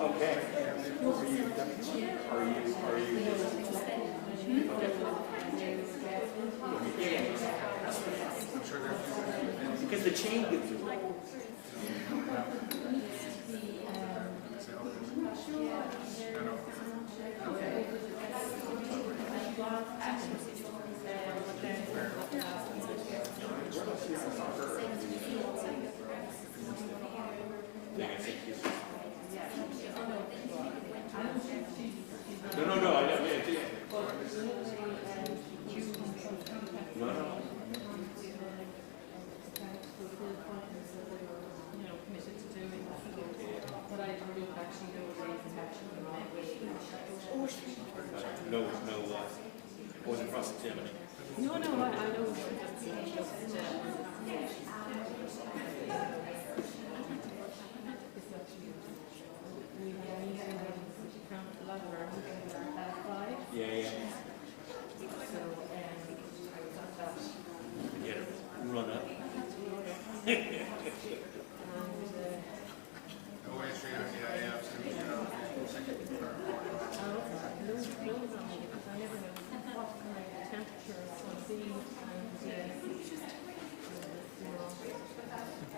Okay. Are you? Because the chain gives you. No, I don't. No, wasn't cross-examining. No, I know. Yeah. Run up.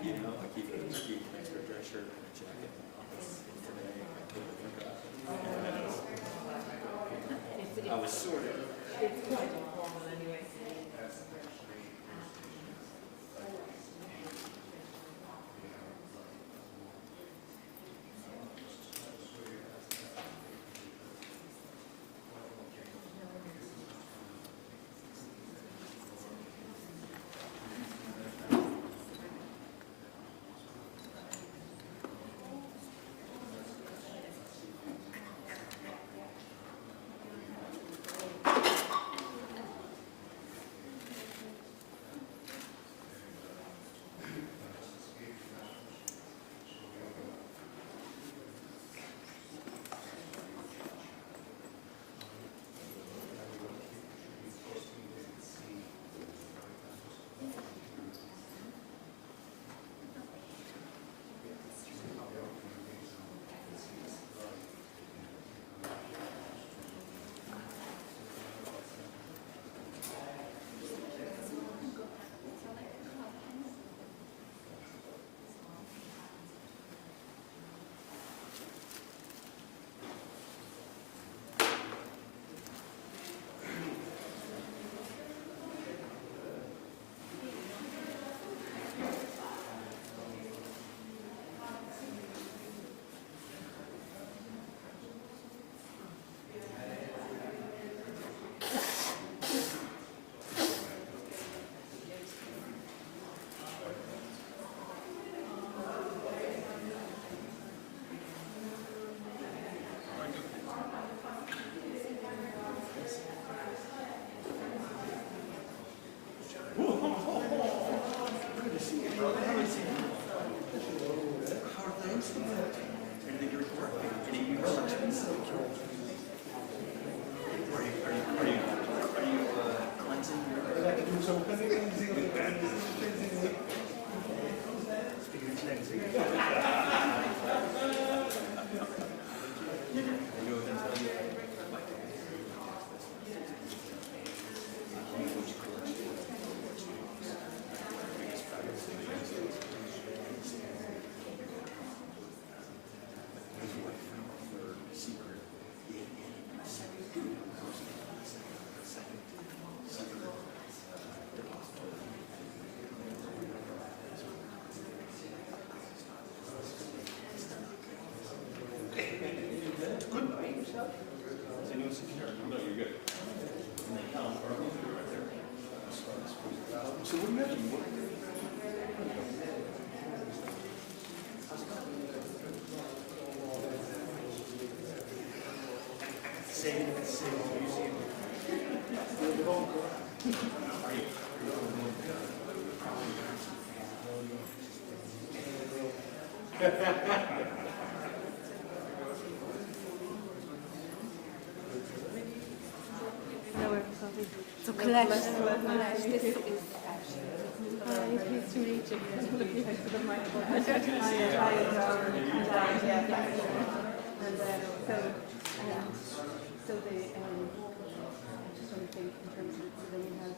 I keep an extra dress shirt and a jacket. I was sort of. It's quite informal anyway. So what do you have to work? Same museum. So collection. This is Nice to meet you. Look behind the microphone. So they, I'm just trying to think in terms of, so then we have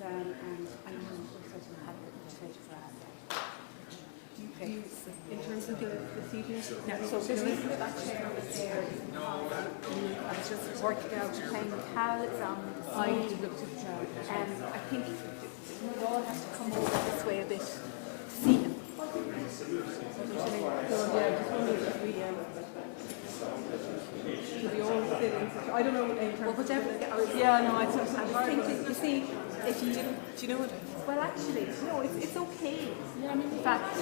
Dan and I don't know, we're supposed to have it legislative for us. In terms of the seating? Yeah, so we put that chair over there. I was just working out playing with cows on the I sea. looked at I think we all have to come over this way a bit to see him. so yeah, just wondered if we, should we all sit in such, I don't know in terms Well, whatever. of, yeah, no, I I was thinking, you see, if you didn't, do you know what? well, actually, no, it's okay. In fact,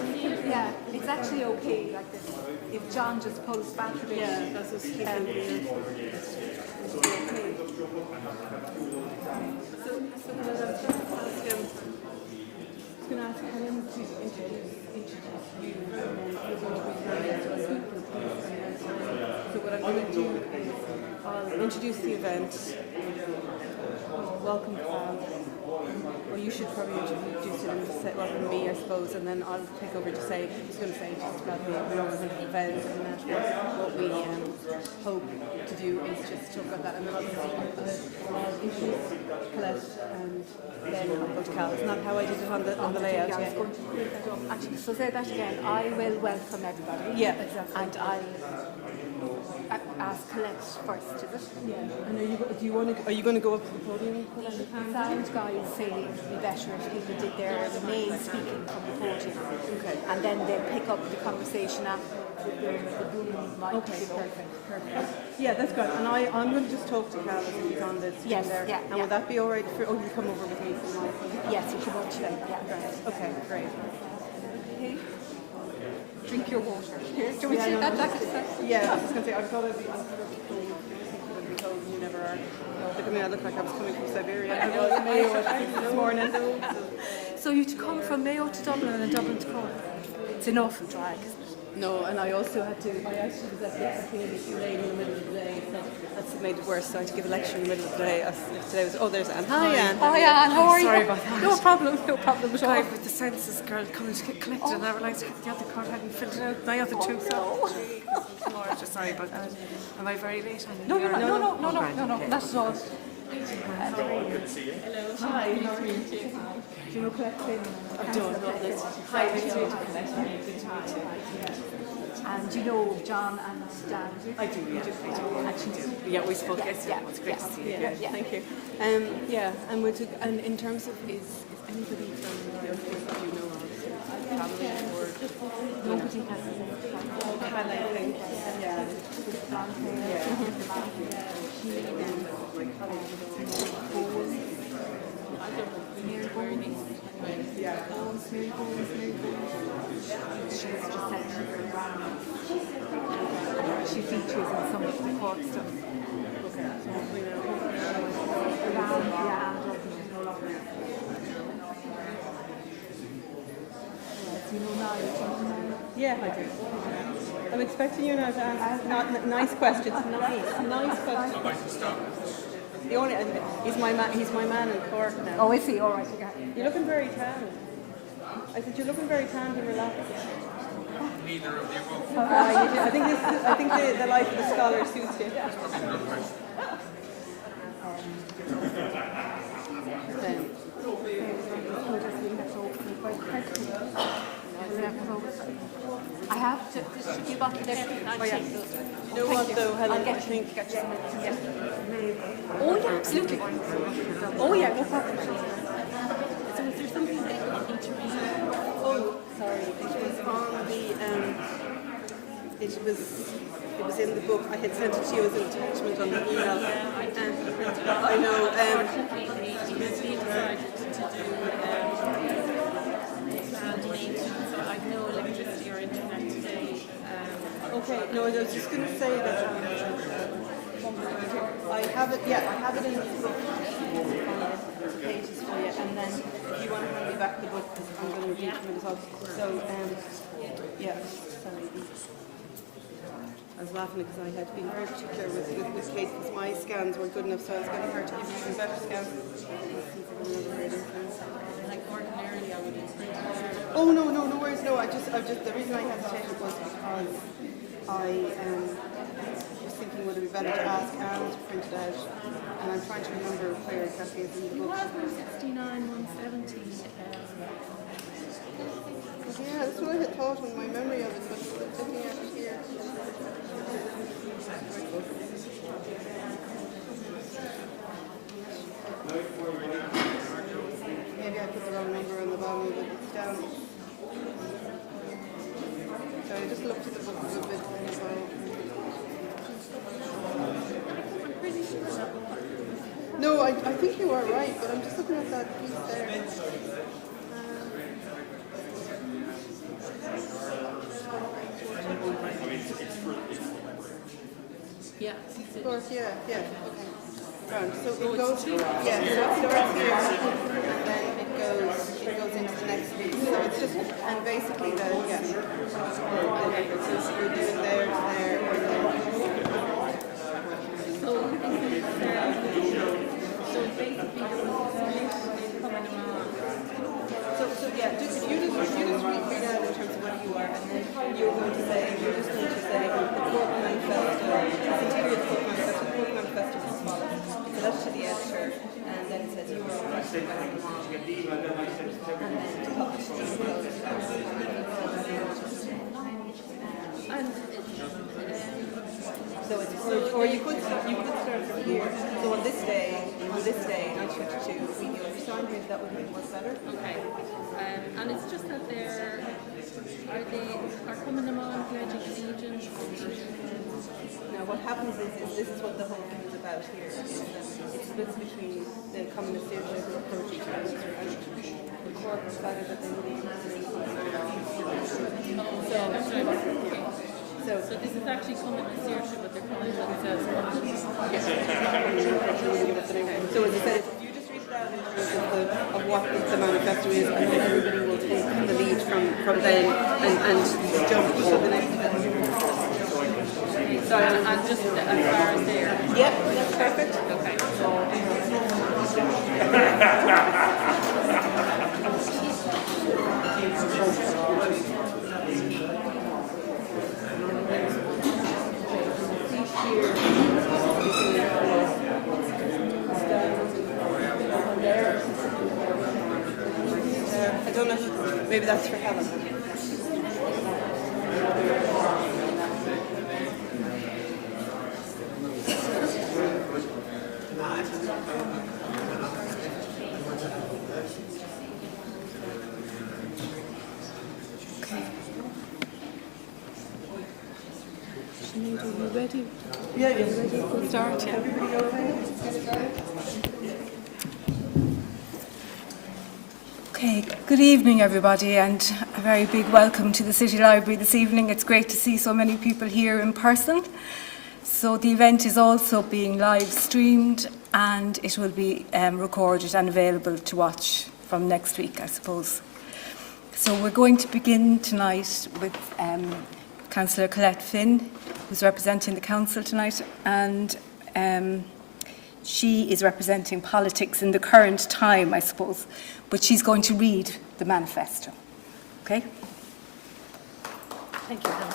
yeah, it's actually okay like this. If John just pulls back a bit, Yeah, that's what's keeping weird. it's okay. So I was going to ask Helen to introduce you, and then you're going to be planning to speak for the piece, and then so what I'm going to do is I'll introduce the event, welcome Cal, or you should probably introduce him and say welcome me, I suppose, and then I'll take over to say, I was going to say just about the event and that what we hope to do is just talk about that, and then I'll introduce Colette and then I'll go to Cal. Isn't that how I did it on the layout? Yeah, I was going to put that up. Actually, so say that again. I will welcome everybody. Yeah, exactly. And I'll ask Colette first, is it? Yeah. And are you going to go up to the podium? The sound guys say it would be better if people did their main speaking from the podium. Okay. And then they'll pick up the conversation after the boom mic. Okay, perfect. Yeah, that's good. And I'm going to just talk to Cal as he's on the screen Yes, there. yeah, And will that be all right for? Oh, you come over with me for my. Yes, you come up to them. Yeah, right. Okay, great. Okay. Drink your water. Here, do we Yeah, see no, that? no, Yeah, I was just going to say, I thought I'd be told, and you never are. Look at me, I look like I was coming from Siberia. I was Mayo this morning. So you to come from Mayo to Dublin and then Dublin to Cork. It's an awful drag, isn't it? No, and I also had to, I actually was at the academy too late in the middle of the day, so that's made it worse, so I had to give a lecture in the middle of the day. Today was, oh, there's Anne. Hi, Anne. Hi, Anne, how are you? Sorry about that. No problem at all. Guy with the census girl coming to get collected, and I realised the other card hadn't filled it out. My other two, so Laura, just sorry about that. Am I very late? No, you're not. No, Grand, not okay. at all. Hi, how are you? Do you know Colette Finn? I don't know this. Hi, nice to meet you, Colette. Good to meet you. And you know John and Dan? I do, yeah. Actually, Yeah, we spoke Yeah, yesterday. yeah, It's great yeah. to see you. Yeah, thank you. Yeah, and in terms of, is anybody from your group that you know of, family or nobody has Hannah, I think. Yeah. blonde hair. She and My colleague. Mary Bowles. Yeah. Mary Bowles. She's just said she features in some of the Cork stuff. Okay. So we know. Yeah, you know now. Yeah, I do. I'm expecting you now to ask nice questions. Nice questions. The only he's my man in Cork now. Oh, I see. All right. Yeah. You're looking very tanned. I said you're looking very tanned and relaxed. Neither of you both. You do. I think the life of the scholar suits you. I have to give up there. Oh, yeah. You know what though, Helen? I think. Oh yeah, absolutely. Oh yeah, no problem. So is there something that you need to read? Oh, sorry. It was on the. It was in the book. I had sent it to you as an attachment on the email. I know. Okay. No, I was just going to say that. I have it. Yeah, I have it in the book. Pages for you, and then if you want to hand me back the book, I'm going to read from it as well. So, yeah. Sorry. I was laughing because I had been very particular with Kate because my scans weren't good enough, so I was getting her to give me some better scans. Like ordinarily I would expect. Oh no worries, the reason I hesitated was because I was thinking thinking would it be better to ask and print it out. And I'm trying to remember where exactly it's in the book. 69, 170. Yeah, that's what I had thought on my memory of it, but looking at it here. Maybe I put the wrong number on the bottom of it. It's down. So I just looked at the book a little bit and so. No, I think you are right, but I'm just looking at that piece there. Yeah. Of course, yeah, okay. Right, so it goes, yeah, so it starts here, and then it goes into the next piece. So it's just, and basically the, yeah. So you're doing there, there, and there. So basically there was a split coming along. So yeah, you just read out in terms of what you are, and then you're just going to say the Cork Manifesto, the interior of the Cork Manifesto, the Cork Manifesto is as follows. It's a letter to the editor, and then it says you are on and then to publish the so it's, or you could start from here. So on this day, 1952, we do a sign here, that would be much better. Okay. And it's just that are coming along pledging allegiance. Now what happens is this is what the whole thing is about here. Is that it splits between the communist leadership who are pro-G and the Cork decided that they would be So this is actually coming to leadership, but they're calling themselves. So as I said, if you just read it out in terms of what the manifesto is, and then everybody will take the lead from then and jump to the next step. So I'm just as far as there. Yep, that's perfect. Okay. I don't know, maybe that's for Helen. Sinead, are you ready? Yeah. We'll start, yeah. Everybody okay? Okay, good evening everybody, and a very big welcome to the City Library this evening. It's great to see so many people here in person. So the event is also being live streamed, and it will be recorded and available to watch from next week, I suppose. So we're going to begin tonight with Councillor Colette Finn, who's representing the Council tonight, and she is representing politics in the current time, I suppose, but she's going to read the manifesto. Okay? Thank you, Helen.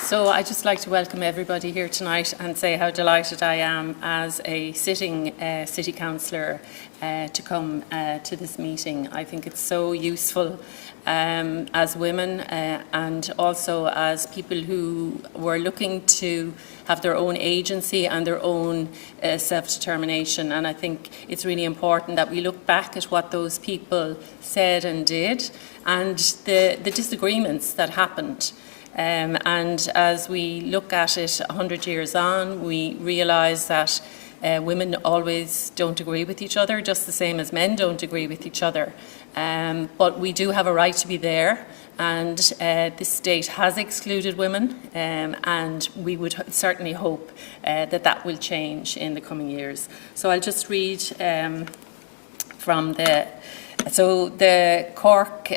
So I'd just like to welcome everybody here tonight and say how delighted I am as a sitting City Councillor to come to this meeting. I think it's so useful as women and also as people who were looking to have their own agency and their own self-determination. And I think it's really important that we look back at what those people said and did and the disagreements that happened. And as we look at it 100 years on, we realise that women always don't agree with each other, just the same as men don't agree with each other. But we do have a right to be there, and this state has excluded women, and we would certainly hope that that will change in the coming years. So I'll just read from the Cork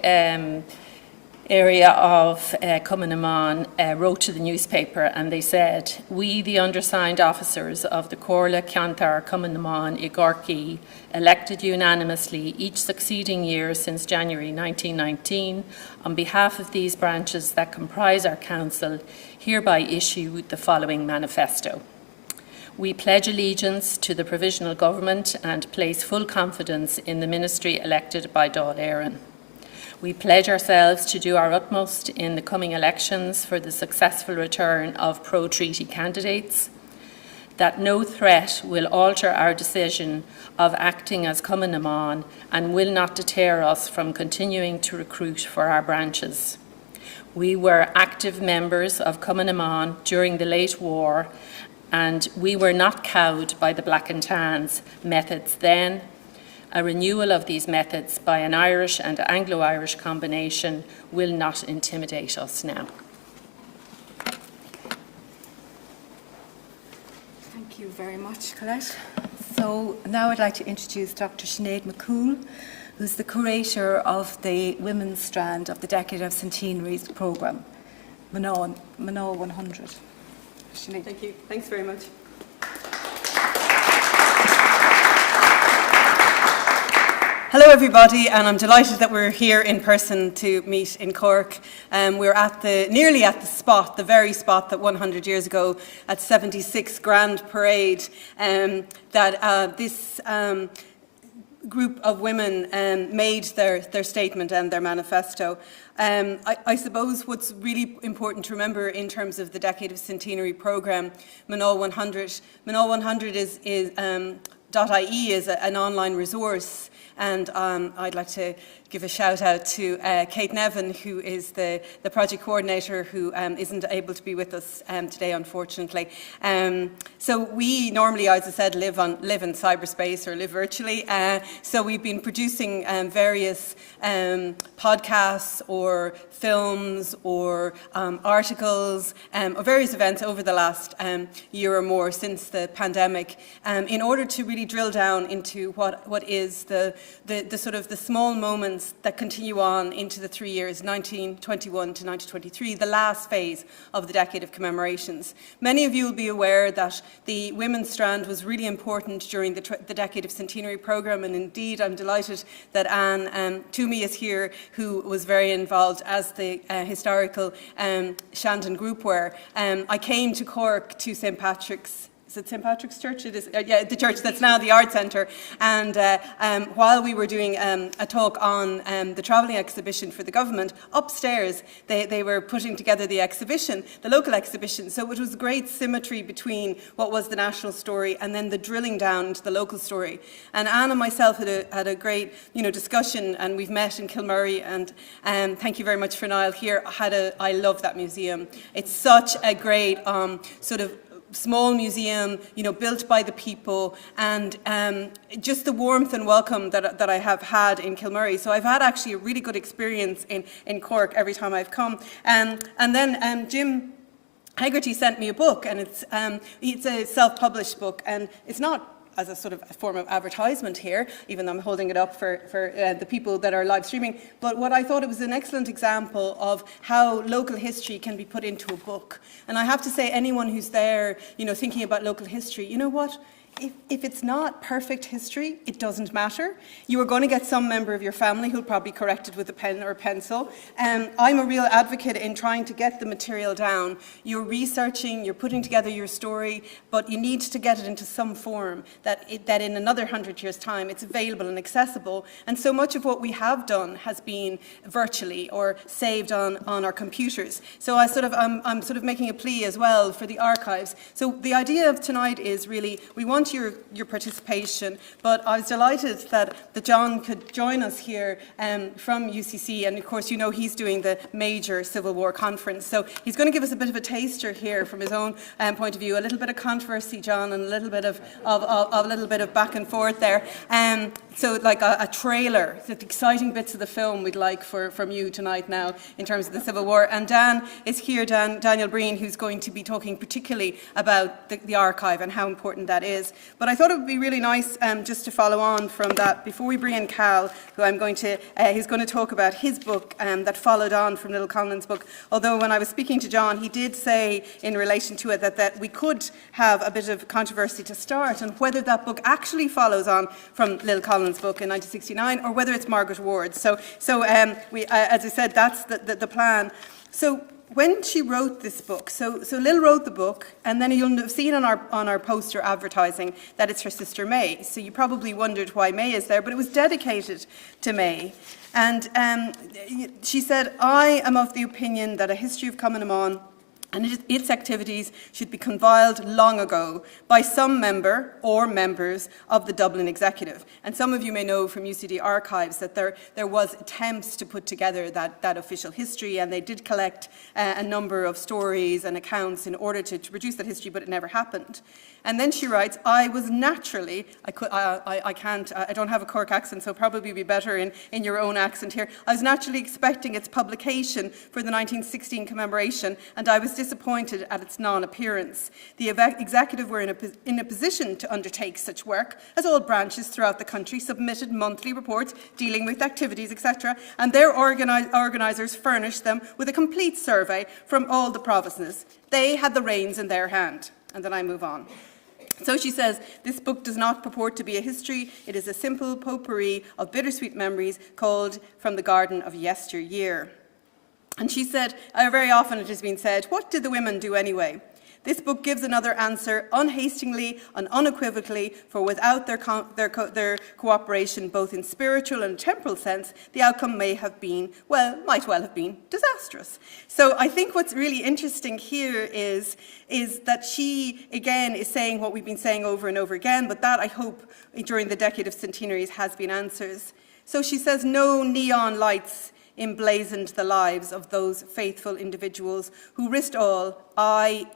area of Cumann wrote to the newspaper, and they said, "We, the undersigned officers of the Corla, Cantar, Cumann, Igorki, elected unanimously each succeeding year since January 1919, on behalf of these branches that comprise our council, hereby issue the following manifesto. We pledge allegiance to the provisional government and place full confidence in the ministry elected by Dáil Éireann. We pledge ourselves to do our utmost in the coming elections for the successful return of pro-treaty candidates, that no threat will alter our decision of acting as Cumann and will not deter us from continuing to recruit for our branches. We were active members of Cumann during the late war, and we were not cowed by the Black and Tans methods then. A renewal of these methods by an Irish and Anglo-Irish combination will not intimidate us now." Thank you very much, Colette. So now I'd like to introduce Dr. Sinead Mccool, who's the curator of the women's strand of the Decade of Centenaries programme, Manuscript 100. Sinead. Thank you. Thanks very much. Hello everybody, and I'm delighted that we're here in person to meet in Cork. We're at nearly at the spot, the very spot that 100 years ago at 76 Grand Parade, that this group of women made their statement and their manifesto. I suppose what's really important to remember in terms of the Decade of Centenary programme, Manuscript 100, Manuscript 100 is .ie is an online resource. And I'd like to give a shout out to Kate Nevin, who is the project coordinator, who isn't able to be with us today, unfortunately. So we normally, as I said, live in cyberspace or live virtually. So we've been producing various podcasts or films or articles or various events over the last year or more since the pandemic, in order to really drill down into what is the sort of the small moments that continue on into the 3 years, 1921 to 1923, the last phase of the Decade of Commemorations. Many of you will be aware that the women's strand was really important during the Decade of Centenary programme, and indeed I'm delighted that Anne Toomey is here, who was very involved as the historical Shandon group were. I came to Cork to St. Patrick's. Is it St. Patrick's Church? It is, yeah, the church that's now the Art Centre. And while we were doing a talk on the travelling exhibition for the government, upstairs they were putting together the exhibition, the local exhibition. So it was great symmetry between what was the national story and then the drilling down into the local story. And Anne and myself had a great discussion, and we've met in Kilmurray. And thank you very much for Niall here. I love that museum. It's such a great sort of small museum, built by the people, and just the warmth and welcome that I have had in Kilmurray. So I've had actually a really good experience in Cork every time I've come. And then Jim Hegarty sent me a book, and it's a self-published book, and it's not as a sort of a form of advertisement here, even though I'm holding it up for the people that are live streaming. But what I thought, it was an excellent example of how local history can be put into a book. And I have to say, anyone who's there, thinking about local history, you know what? If it's not perfect history, it doesn't matter. You are going to get some member of your family who'll probably correct it with a pen or a pencil. I'm a real advocate in trying to get the material down. You're researching, you're putting together your story, but you need to get it into some form that in another 100 years' time it's available and accessible. And so much of what we have done has been virtually or saved on our computers. So I'm sort of making a plea as well for the archives. So the idea of tonight is really, we want your participation, but I was delighted that John could join us here from UCC, and of course he's doing the major Civil War conference, so he's going to give us a bit of a taster here from his own point of view, a little bit of controversy, John, and a little bit of back and forth there. So like a trailer, the exciting bits of the film we'd like from you tonight now in terms of the Civil War. And Dan is here, Daniel Breen, who's going to be talking particularly about the archive and how important that is. this. But I thought it would be really nice just to follow on from that before we bring in Cal, who he's going to talk about his book that followed on from Little Conlon's book. Although when I was speaking to John, he did say in relation to it that we could have a bit of controversy to start on whether that book actually follows on from Little Conlon's book in 1969 or whether it's Margaret Ward's. So as I said, that's the plan. So when she wrote this book, so Lil wrote the book, and then you'll have seen on our poster advertising that it's her sister May. So you probably wondered why May is there, but it was dedicated to May. And she said, I am of the opinion that a history of Cumann and its activities should be conveyed long ago by some member or members of the Dublin Executive. And some of you may know from UCD archives that there was attempts to put together that official history, and they did collect a number of stories and accounts in order to produce that history, but it never happened. And then she writes, I was naturally, I don't have a Cork accent, so probably be better in your own accent here. I was naturally expecting its publication for the 1916 commemoration, and I was disappointed at its non-appearance. The executive were in a position to undertake such work, as all branches throughout the country submitted monthly reports dealing with activities, etc., and their organisers furnished them with a complete survey from all the provinces. They had the reins in their hand. And then I move on. So she says, this book does not purport to be a history. It is a simple potpourri of bittersweet memories called From the Garden of Yesteryear. And she said, very often it has been said, what did the women do anyway? This book gives another answer unhastingly and unequivocally, for without their cooperation, both in spiritual and temporal sense, the outcome might well have been disastrous. So I think what's really interesting here is that she, again, is saying what we've been saying over and over again, but that, I hope, during the decade of centenaries has been answers. So she says, no neon lights emblazoned the lives of those faithful individuals who risked all,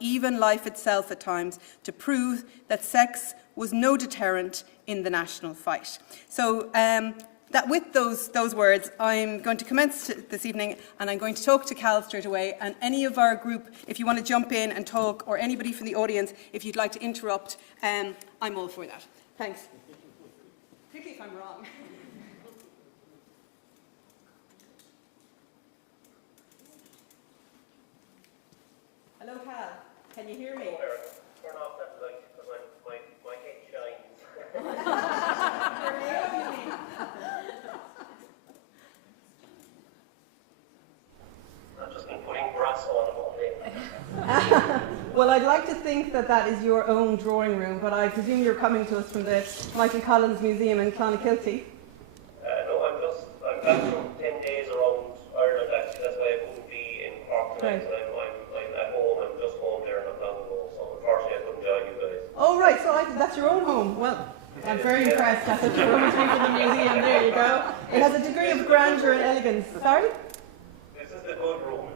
even life itself at times, to prove that sex was no deterrent in the national fight. So that with those words, I'm going to commence this evening, and I'm going to talk to Cal straight away, and any of our group, if you want to jump in and talk, or anybody from the audience, if you'd like to interrupt, I'm all for that. Thanks. Particularly if I'm wrong. Hello, Cal. Can you hear me? Turn off that light because my head shines. I've just been putting brass on all day. Well, I'd like to think that is your own drawing room, but I presume you're coming to us from the Michael Collins Museum in Clonakilty. No, I'm back from 10 days around Ireland, actually. That's why I couldn't be in Cork tonight. Right. I'm at home. I'm just home there not long ago, so unfortunately I couldn't join you guys. Oh, right, so that's your own home. Well, I'm very impressed. That's a room from the museum. There you go. It has a degree of grandeur and elegance. Sorry? This is the good room.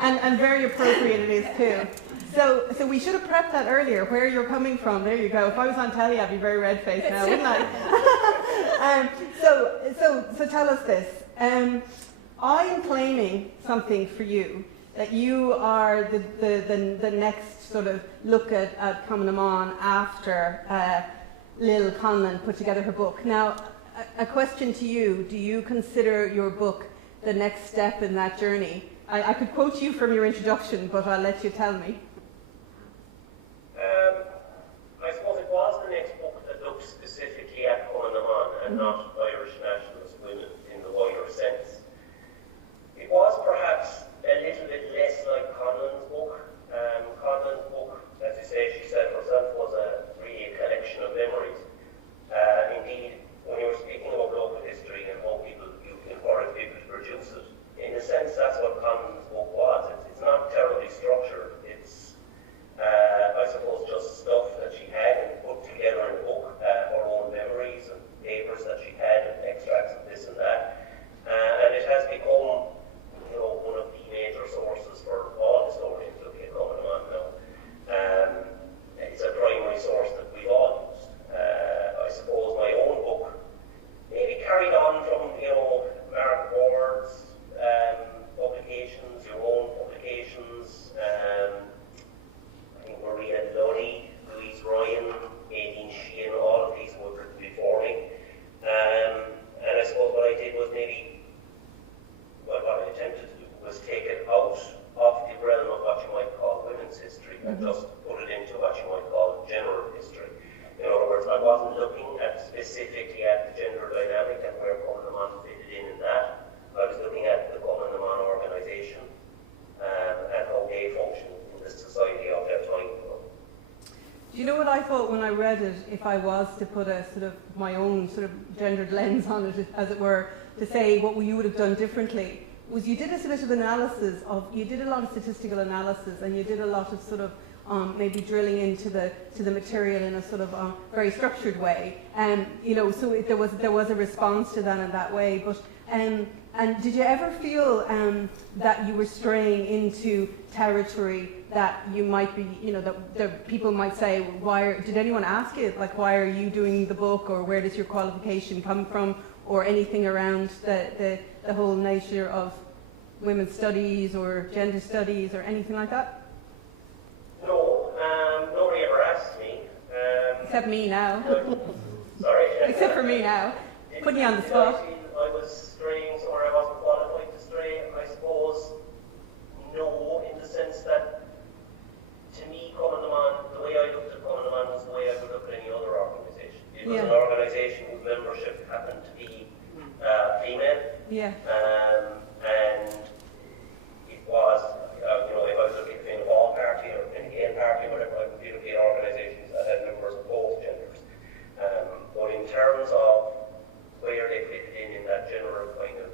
And very appropriate it is too. So we should have prepped that earlier, where you're coming from. There you go. If I was on telly, I'd be very red-faced now, wouldn't I? So tell us this. I am claiming something for you, that you are the next sort of look at Cumann after Lil Conlon put together her book. Now, a question to you: do you consider your book the next step in that journey? I could quote you from your introduction, but I'll let you tell me. I suppose it was the next book that looked specifically at Cumann and not Irish nationalist women in the wider sense. It was perhaps a little bit less like Conlon's book. Conlon's book, as you say, she said herself, was really a collection of memories. Indeed, when you were speaking about local history and how you encourage people to produce it, in a sense, that's what Conlon's book was. It's not terribly structured. It's I thought when I read it, if I was to put a sort of my own sort of gendered lens on it, as it were, to say what you would have done differently, was you did a sort of analysis of, you did a lot of statistical analysis, and you did a lot of sort of maybe drilling into the material in a sort of very structured way, and so there was a response to that in that way. But and did you ever feel that you were straying into territory that you might be, that people might say, did anyone ask it, like, why are you doing the book, or where does your qualification come from, or anything around the whole nature of women's studies or gender studies or anything like that? No, nobody ever asked me. Except me now. Sorry? Except for me now. Putting you on the spot. I was straying somewhere I wasn't qualified to stray. I suppose no, in the sense that, to me, the way I looked at Common Demand was the way I would look at any other organisation. It was an organisation whose membership happened to be female. Yeah. And it was, if I was looking at a ball party or a gay party or whatever, I would be looking at organisations that had members of both genders. But in terms of where they fitted in that general kind of,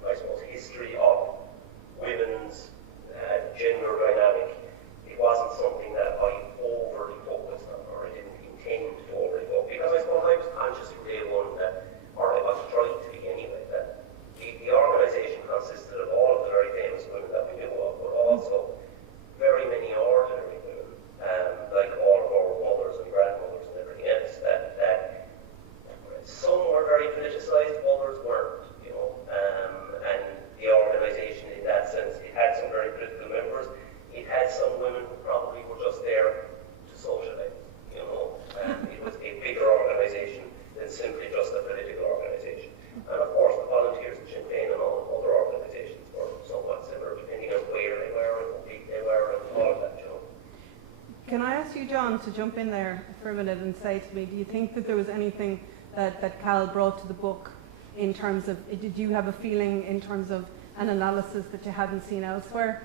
I suppose, history of women's gender dynamic, it wasn't something that I overly focused on, or I didn't intend to overly focus, because I suppose I was conscious from day one that, or I was trying to be anyway, that the organisation consisted of all of the very famous women that we knew of, but also very many ordinary women, like all of our mothers and grandmothers and everything else, that some were very politicised, others weren't, and the organisation in that sense, it had some very political members, it had some women who probably were just there to socialise, it was a bigger organisation than simply just a political organisation. And of course the volunteers in Sinn Féin and all other organisations were somewhat similar, depending on where they were and how big they were and all of that, Can I ask you, John, to jump in there for a minute and say to me, do you think that there was anything that Cal brought to the book in terms of, did you have a feeling in terms of an analysis that you hadn't seen elsewhere?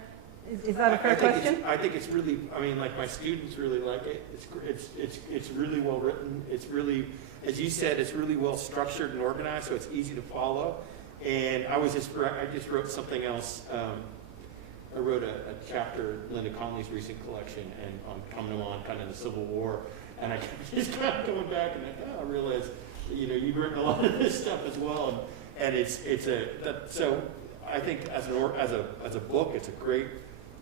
Is that a fair question? I think it's really, like my students really like it. It's really well written. It's really, as you said, it's really well structured and organized, so it's easy to follow. And I just wrote something else. I wrote a chapter in Linda Conley's recent collection and on coming on kind of the Civil War, and I just kind of going back and I realized, you've written a lot of this stuff as well, and so I think as a book, it's a great,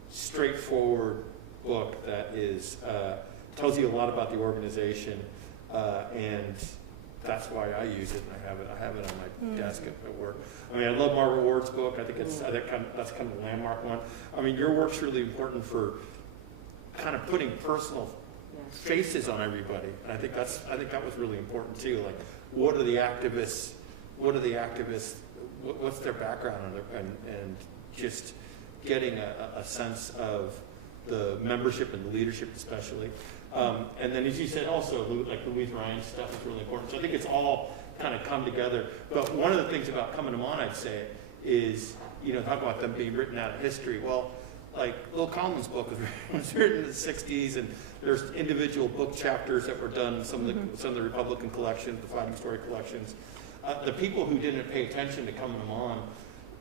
straightforward book that is tells you a lot about the organization, and that's why I use it. And I have it on my desk at work. I love Margaret Ward's book. I think that's kind of a landmark one. Your work's really important for kind of putting personal faces on everybody, and I think that was really important too. Like, what are the activists? What's their background, and just getting a sense of the membership and the leadership, especially. And then, as you said, also like Louise Ryan's stuff is really important. So I think it's all kind of come together. But one of the things about Coming to Mon, I'd say, is talk about them being written out of history. Well, like Lil Collins' book was written in the '60s, and there's individual book chapters that were done in some of the Republican collections, the Fighting Story collections. The people who didn't pay attention to Coming to Mon,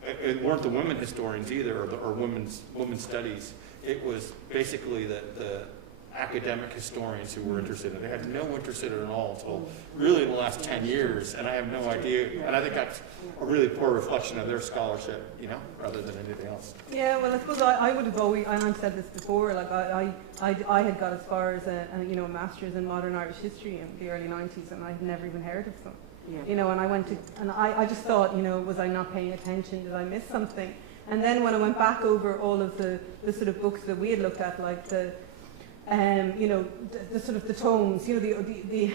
it weren't the women historians either, or women's studies. It was basically the academic historians who were interested in it. They had no interest in it at all until really the last 10 years, and I have no idea. And I think that's a really poor reflection of their scholarship, rather than anything else. Yeah, well, I suppose I would have always, and I've said this before, like I had got as far as a master's in modern Irish history in the early 90s, and I'd never even heard of them. And I went to, and I just thought, was I not paying attention? Did I miss something? And then when I went back over all of the sort of books that we had looked at, like the sort of the tomes, the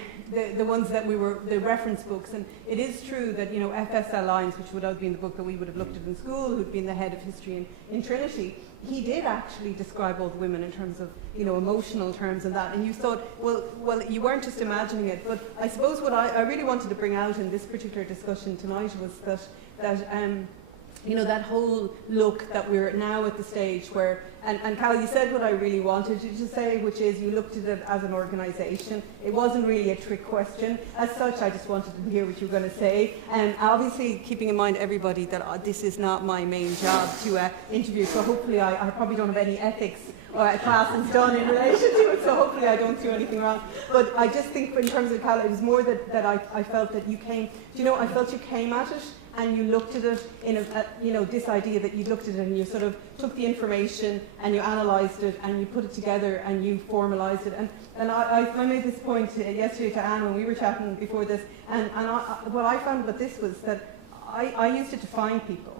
ones that the reference books, and it is true that F.S.L. Lyons, which would have been the book that we would have looked at in school, who'd been the head of history in Trinity, he did actually describe all the women in terms of emotional terms and that, and you thought, well, you weren't just imagining it. But I suppose what I really wanted to bring out in this particular discussion tonight was that you know, that whole look that we're now at the stage where, and Cal, you said what I really wanted you to say, which is you looked at it as an organisation. It wasn't really a trick question. As such, I just wanted to hear what you were going to say. And obviously, keeping in mind, everybody, that this is not my main job to interview, so hopefully I probably don't have any ethics classes done in relation to it, so hopefully I don't do anything wrong. But I just think in terms of Cal, it was more that I felt that you came, do you know, I felt you came at it and you looked at it in you know, this idea that you looked at it and you sort of took the information and you analysed it and you put it together and you formalised it. And I made this point yesterday to Anne when we were chatting before this, and what I found about this was that I used it to find people.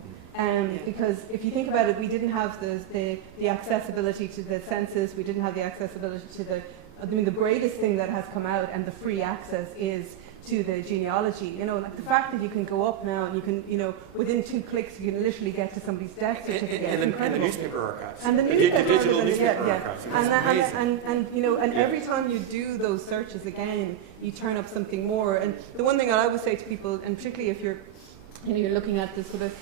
Because if you think about it, we didn't have the accessibility to the census, we didn't have the accessibility to the greatest thing that has come out and the free access is to the genealogy. You know, like the fact that you can go up now and you can, you know, within 2 clicks you can literally get to somebody's death certificate. And the newspaper archives. And the digital newspaper archives. And you know, and every time you do those searches again, you turn up something more. And the one thing I always say to people, and particularly if you're looking at this sort of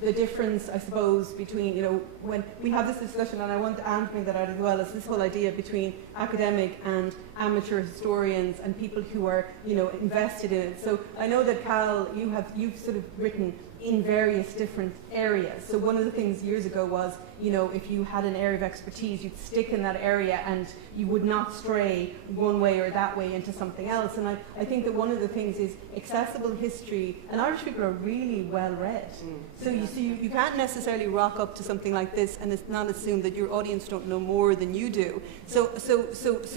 the difference, I suppose, between, you know, when we have this discussion, and I want Anne to bring that out as well, is this whole idea between academic and amateur historians and people who are, you know, invested in it. So I know that Cal, you've sort of written in various different areas. So one of the things years ago was, you know, if you had an area of expertise, you'd stick in that area and you would not stray one way or that way into something else. And I think that one of the things is accessible history, and Irish people are really well read. So you can't necessarily rock up to something like this and it's not assume that your audience don't know more than you do. So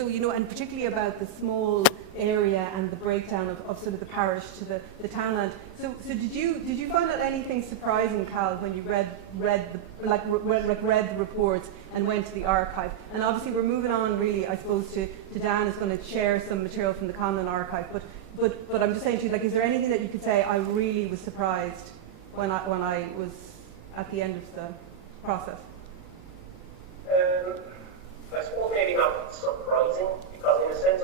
you know, and particularly about the small area and the breakdown of sort of the parish to the townland. So did you find out anything surprising, Cal, when you read the reports and went to the archive? And obviously we're moving on really, I suppose, to Dan is going to share some material from the Conlon archive. But I'm just saying to you, like, is there anything that you could say I really was surprised when I was at the end of the process? I suppose maybe not surprising, because in a sense,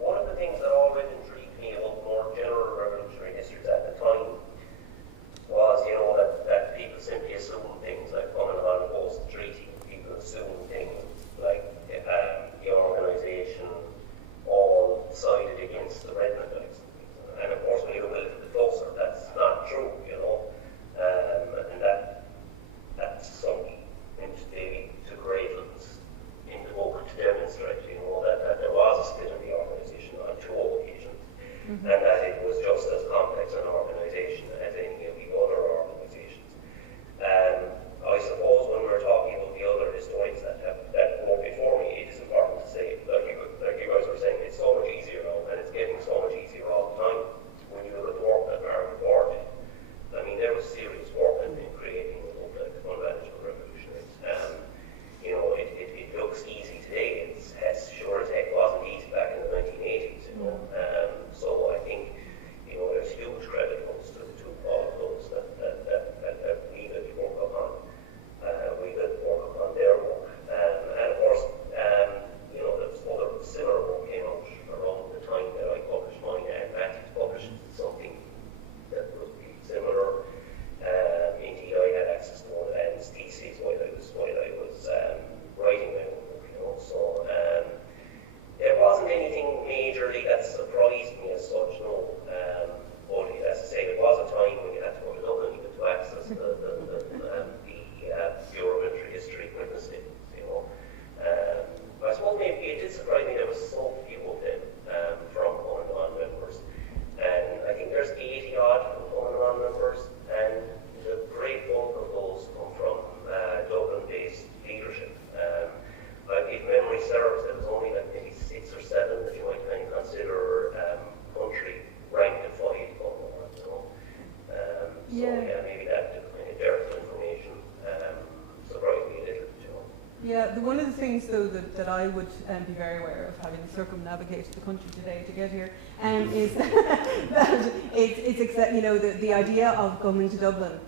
one of the things that always intrigued me about more general revolutionary histories at the time was, you know, that people simply assume things like coming on post treaty. People assume things like the organisation all sided against the Red Guys. And of course, when you go a little bit closer, that's not true, you know. And that's something which they took great in the book to demonstrate, you know, that there was a split in the organisation on 2 occasions, and that it was just as complex an organisation as any of the other organisations. I suppose when we're talking about the other historians that wrote before me, it is important to say, like you guys were saying, it's so much easier now, and it's getting so much easier all the time. When you look at the work that Margaret Ward did, I mean, there was serious work in creating a book like the Untitled Revolutionaries. You know, it looks easy today. It's as sure as heck wasn't easy back in the 1980s, you know. So I think, you know, there's huge credit goes to all of those that we did work upon. We did work upon their work. And of course, you know, there's other similar work came out around the time that I published mine, and Matthew published something that would be similar. Indeed, I had access to one of Anne's theses while I was writing my own book, you know. So there wasn't anything majorly that surprised me as such, no. But as I say, it was a time when you had to go to Dublin even to access the Bureau of Military History witness statements, you know. I suppose maybe it did surprise me there was so few of them from Conlon members. And I think there's 80 odd from Conlon members, and the great bulk of those come from Dublin-based leadership. If memory serves, there was only like maybe 6 or 7 that you might kind of consider country ranked and 5 Conlon, you know. So yeah, maybe that kind of dearth of information surprised me a little bit, you know. Yeah, one of the things though that I would be very aware of, having circumnavigated the country today to get here, is that it's you know, the idea of coming to Dublin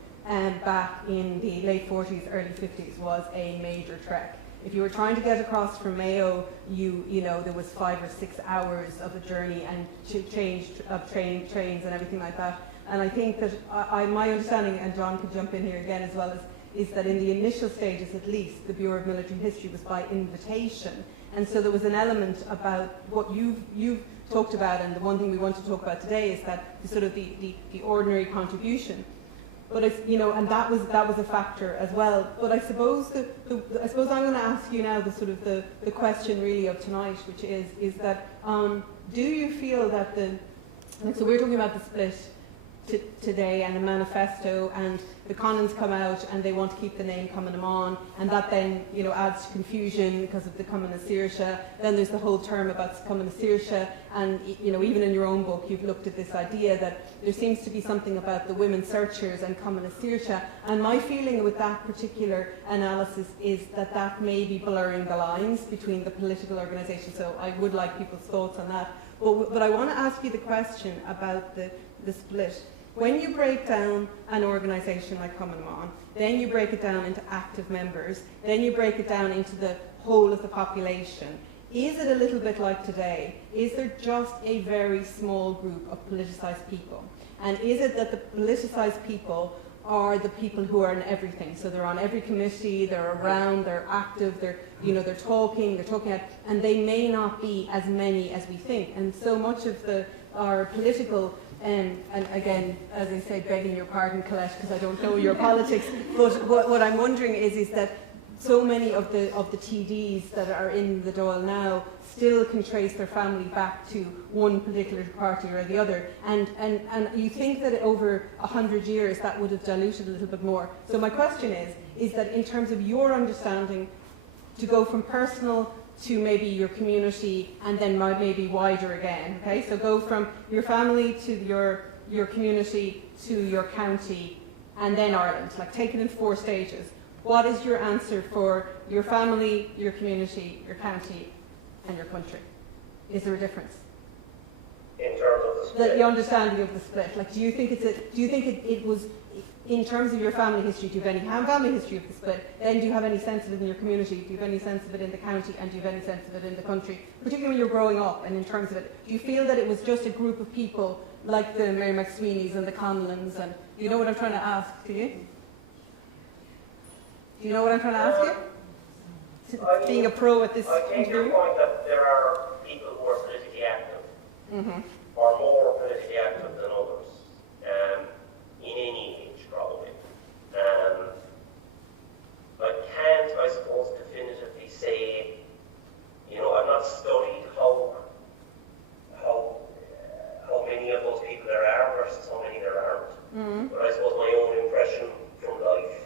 back in the late 40s, early 50s was a major trek. If you were trying to get across from Mayo, you know, there was 5 or 6 hours of a journey and change of trains and everything like that. And I think that my understanding, and John could jump in here again as well, is that in the initial stages at least, the Bureau of Military History was by invitation. And so there was an element about what you've talked about, and the one thing we want to talk about today is that the sort of the ordinary contribution. But it's, you know, and that was a factor as well. But I suppose I suppose I'm going to ask you now the sort of the question really of tonight, which is that do you feel that so we're talking about the split today and a manifesto, and the Conans come out and they want to keep the name Cumann Amon, and that then, you know, adds to confusion because of the Cumann na Saoirse. Then there's the whole term about Cumann na Saoirse, and, you know, even in your own book you've looked at this idea that there seems to be something about the women searchers and Cumann na Saoirse, and my feeling with that particular analysis is that that may be blurring the lines between the political organisation. So I would like people's thoughts on that. But I want to ask you the question about the split. When you break down an organisation like Cumann Amon, then you break it down into active members, then you break it down into the whole of the population. Is it a little bit like today? Is there just a very small group of politicised people? And is it that the politicised people are the people who are in everything? So they're on every committee, they're around, they're active, they're talking, and they may not be as many as we think. And so much of our political and again, as I say, begging your pardon, Colette, because I don't know your politics, but what I'm wondering is that so many of the TDs that are in the Dáil now still can trace their family back to one particular party or the other, and you think that over 100 years that would have diluted a little bit more. So my question is that in terms of your understanding, to go from personal to maybe your community and then maybe wider again, okay? So go from your family to your community to your county and then Ireland, like take it in 4 stages. What is your answer for your family, your community, your county and your country? Is there a difference? In terms of the split? The understanding of the split. Like, do you think it was, in terms of your family history, do you have any family history of the split? Then do you have any sense of it in your community? Do you have any sense of it in the county? And do you have any sense of it in the country? Particularly when you're growing up and in terms of it. Do you feel that it was just a group of people like the Mary McSweeneys and the Conlons? And you know what I'm trying to ask, do you? Do you know what I'm trying to ask you? Being a pro at this I take your point that there are people who are politically active, or more politically active than others, in any age probably. I can't, I suppose, definitively say, you know, I've not studied how many of those people there are versus how many there aren't. But I suppose my own impression from life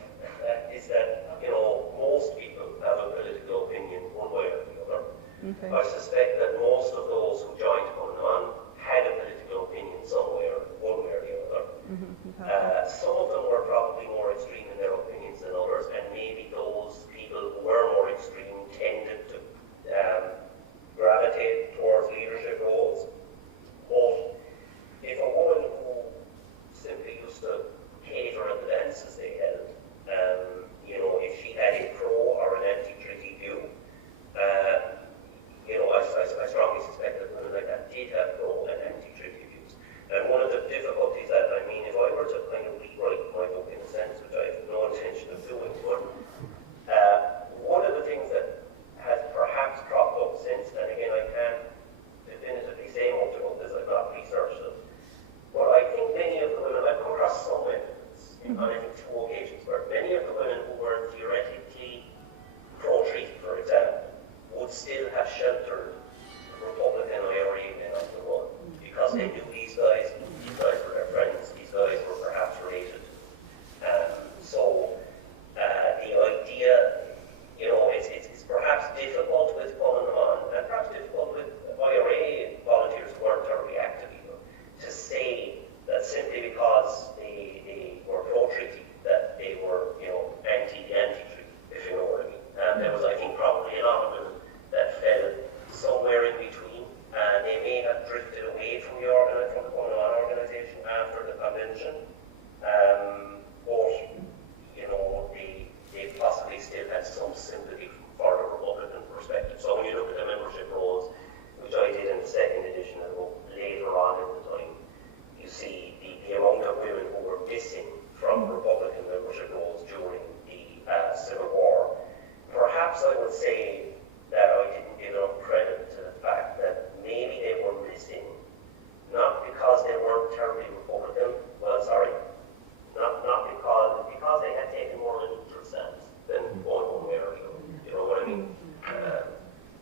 is that, you know, most people have a political opinion one way or the other. Okay. I suspect that most of those who joined Cumann Amon had a political opinion somewhere, one way or the other. Some of them were probably more extreme in their opinions than others, and maybe those people who were more extreme tended to gravitate towards leadership roles. But if a woman who simply used to cater at the dances they held, you know, if she had a pro or an anti-treaty view, you know, I strongly suspect that women like that did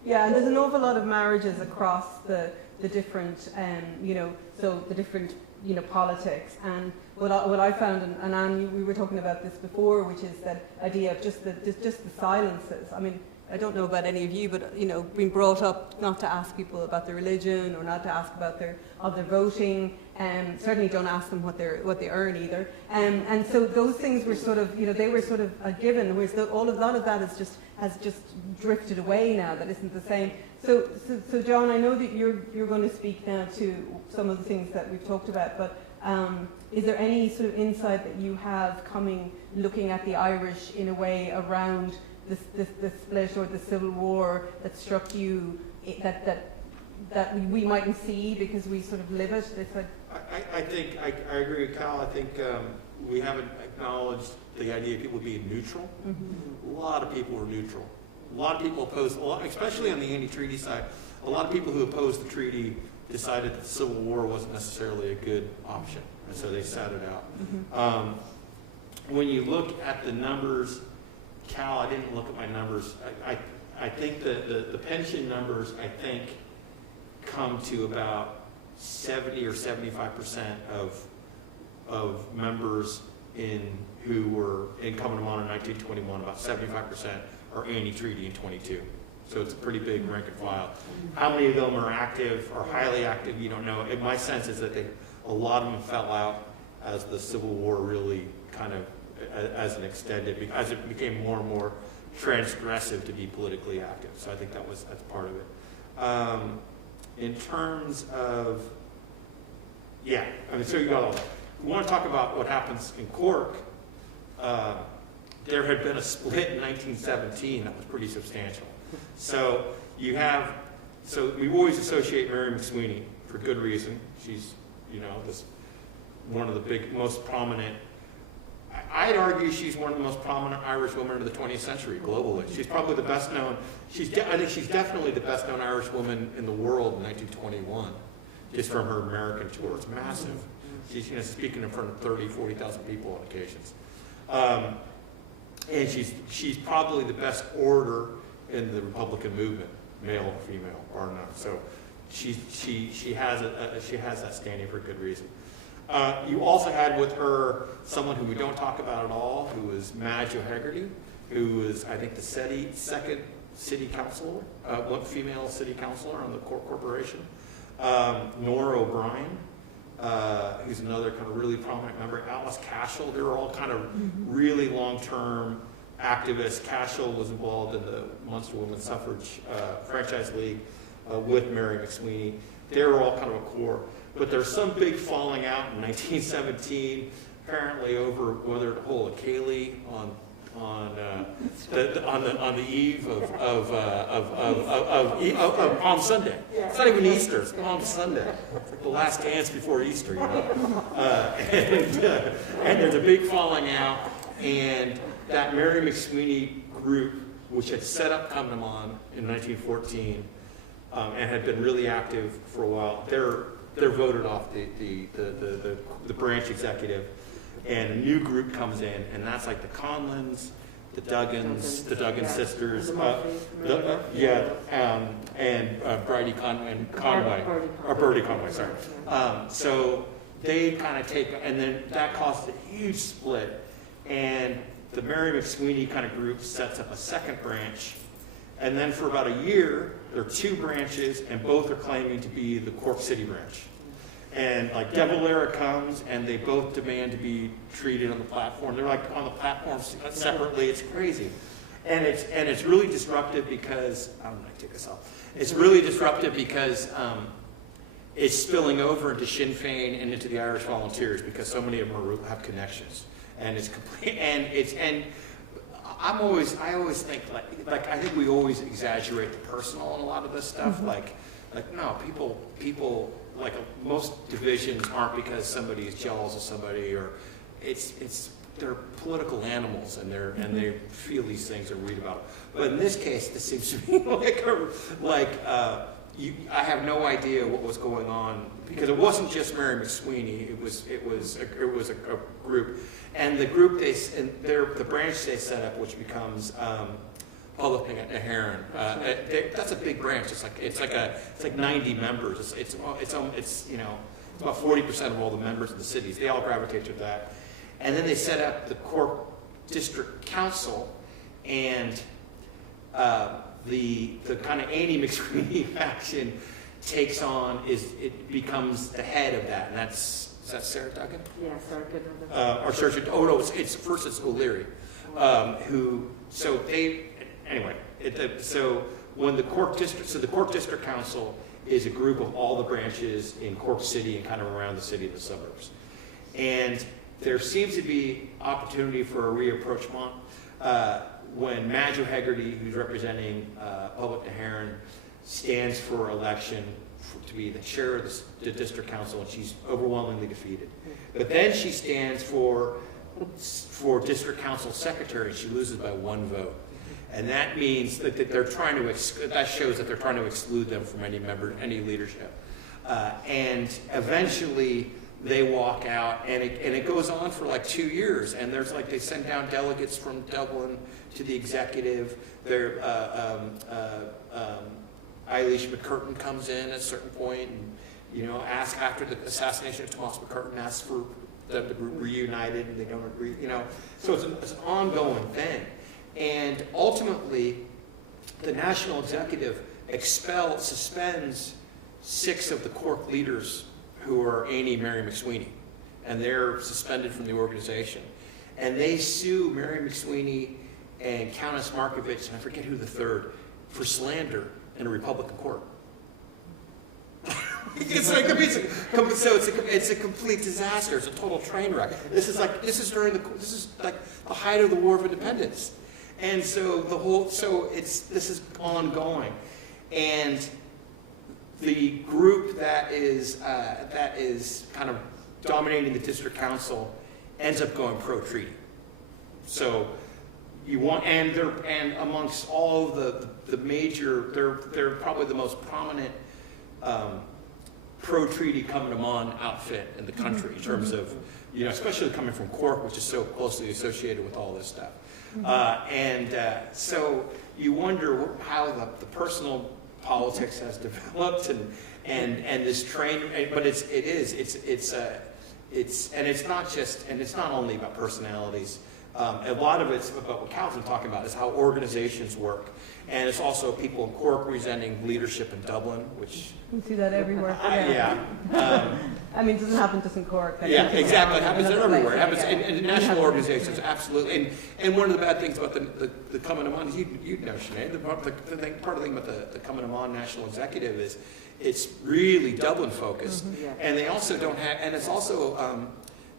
Yeah, and there's an awful lot of marriages across the different, so the different, politics. And what I found, and Anne, we were talking about this before, which is that idea of just the silences. I mean, I don't know about any of you, but being brought up not to ask people about their religion or not to ask about their voting, and certainly don't ask them what they earn either. And so those things were sort of, they were sort of a given. Whereas a lot of that has just drifted away now. That isn't the same. So John, I know that you're going to speak now to some of the things that we've talked about, but is there any sort of insight that you have looking at the Irish in a way around the split or the Civil War that struck you that we mightn't see because we sort of live it? I think I agree with Cal. I think we haven't acknowledged the idea of people being neutral. Mm-hmm. A lot of people were neutral. A lot of people opposed, especially on the anti-treaty side, a lot of people who opposed the treaty decided that the Civil War wasn't necessarily a good option, and so they sat it out. Mm-hmm. When you look at the numbers, Cal, I didn't look at my numbers. I think the pension numbers, I think, come to about 70 or 75% of members who were in Common Law in 1921. About 75% are anti-treaty in 22. So it's a pretty big rank and file. How many of them are active or highly active, you don't know. My sense is that a lot of them fell out as the Civil War really kind of, as it became more and more transgressive to be politically active. So I think that's part of it. In terms of, so you got all that. We want to talk about what happens in Cork. There had been a split in 1917 that was pretty substantial. So we always associate Mary McSweeney for good reason. She's, one of the most prominent. I'd argue she's one of the most prominent Irish women of the 20th century globally. She's probably the best known. I think she's definitely the best known Irish woman in the world in 1921, just from her American tour. It's massive. She's speaking in front of 30,000, 40,000 people on occasions. And she's probably the best orator in the Republican movement, male or female, bar none. So she has that standing for good reason. You also had with her someone who we don't talk about at all, who was Madge O'Hegarty, who was, I think, the second city councilor, one female city councilor on the Cork Corporation. Nora O'Brien, who's another kind of really prominent member. Alice Cashel, they were all kind of really long-term activists. Cashel was involved in the Munster Women's Suffrage Franchise League with Mary McSweeney. They were all kind of a core. But there's some big falling out in 1917, apparently over whether to hold a Cayley on the eve of Palm Sunday. It's not even Easter; it's Palm Sunday. It's like the last dance before Easter, and there's a big falling out, and that Mary McSweeney group, which had set up Cumnamun in 1914 and had been really active for a while, they're voted off the branch executive, and a new group comes in, and that's like the Conlins, the Duggans, the Duggan sisters, and Bridie Conway, or Bertie Conway, sorry. So they kind of take, and then that causes a huge split, and the Mary McSweeney kind of group sets up a second branch, and then for about a year, there are two branches, and both are claiming to be the Cork City branch. And like De Valera comes, and they both demand to be treated on the platform. They're like on the platform separately. It's crazy, and it's really disruptive because I'm going to take this off. It's really disruptive because it's spilling over into Sinn Féin and into the Irish Volunteers because so many of them have connections, and it's complete. And I always think like I think we always exaggerate the personal in a lot of this stuff. Like no, people. Like most divisions aren't because somebody is jealous of somebody, or they're political animals, and they feel these things or read about them. But in this case, this seems to be I have no idea what was going on because it wasn't just Mary McSweeney. It was a group, and the group the branch they set up, which becomes Public at Heron. That's a big branch. It's like 90 members. It's about 40% of all the members of the cities. They all gravitate to that. And then they set up the Cork District Council, and the kind of Annie McSweeney faction takes on, it becomes the head of that, and is that Sarah Duggan? Yeah, Sarah Duggan. Or Sarah, oh no, it's O'Leary, so when the Cork District Council is a group of all the branches in Cork City and kind of around the city and the suburbs. And there seems to be opportunity for a rapprochement when Madge O'Hegarty, who's representing Public to Heron, stands for election to be the chair of the district council, and she's overwhelmingly defeated. But then she stands for district council secretary, and she loses by 1 vote. And that means that they're trying to that shows that they're trying to exclude them from any leadership. And eventually they walk out, and it goes on for like 2 years. And there's they send down delegates from Dublin to the executive. Eilish McCurtain comes in at a certain point, and asks after the assassination of Thomas McCurtain, asks for them to be reunited, and they don't agree. So it's an ongoing thing. And ultimately, the national executive suspends 6 of the Cork leaders who are Annie and Mary McSweeney, and they're suspended from the organization. And they sue Mary McSweeney and Countess Markovich, and I forget who the third, for slander in a Republican court. It's a complete disaster. It's a total train wreck. This is like the height of the War of Independence. And so this is ongoing, and the group that is kind of dominating the district council ends up going pro-treaty. So and amongst all the major, they're probably the most prominent pro-treaty coming on outfit in the country in terms of especially coming from Cork, which is so closely associated with all this stuff. So you wonder how the personal politics has developed, and this train. But it's not only about personalities. A lot of it's about what Calvin's talking about is how organizations work, and it's also people in Cork resenting leadership in Dublin, which You see that everywhere. I mean, it doesn't happen just in Cork. Yeah, exactly. It happens everywhere. It happens in national organizations, absolutely. And one of the bad things about the Coming to Mon is you'd know, Sinead, part of the thing about the Coming to Mon national executive is it's really Dublin focused, and they also don't have, and it's also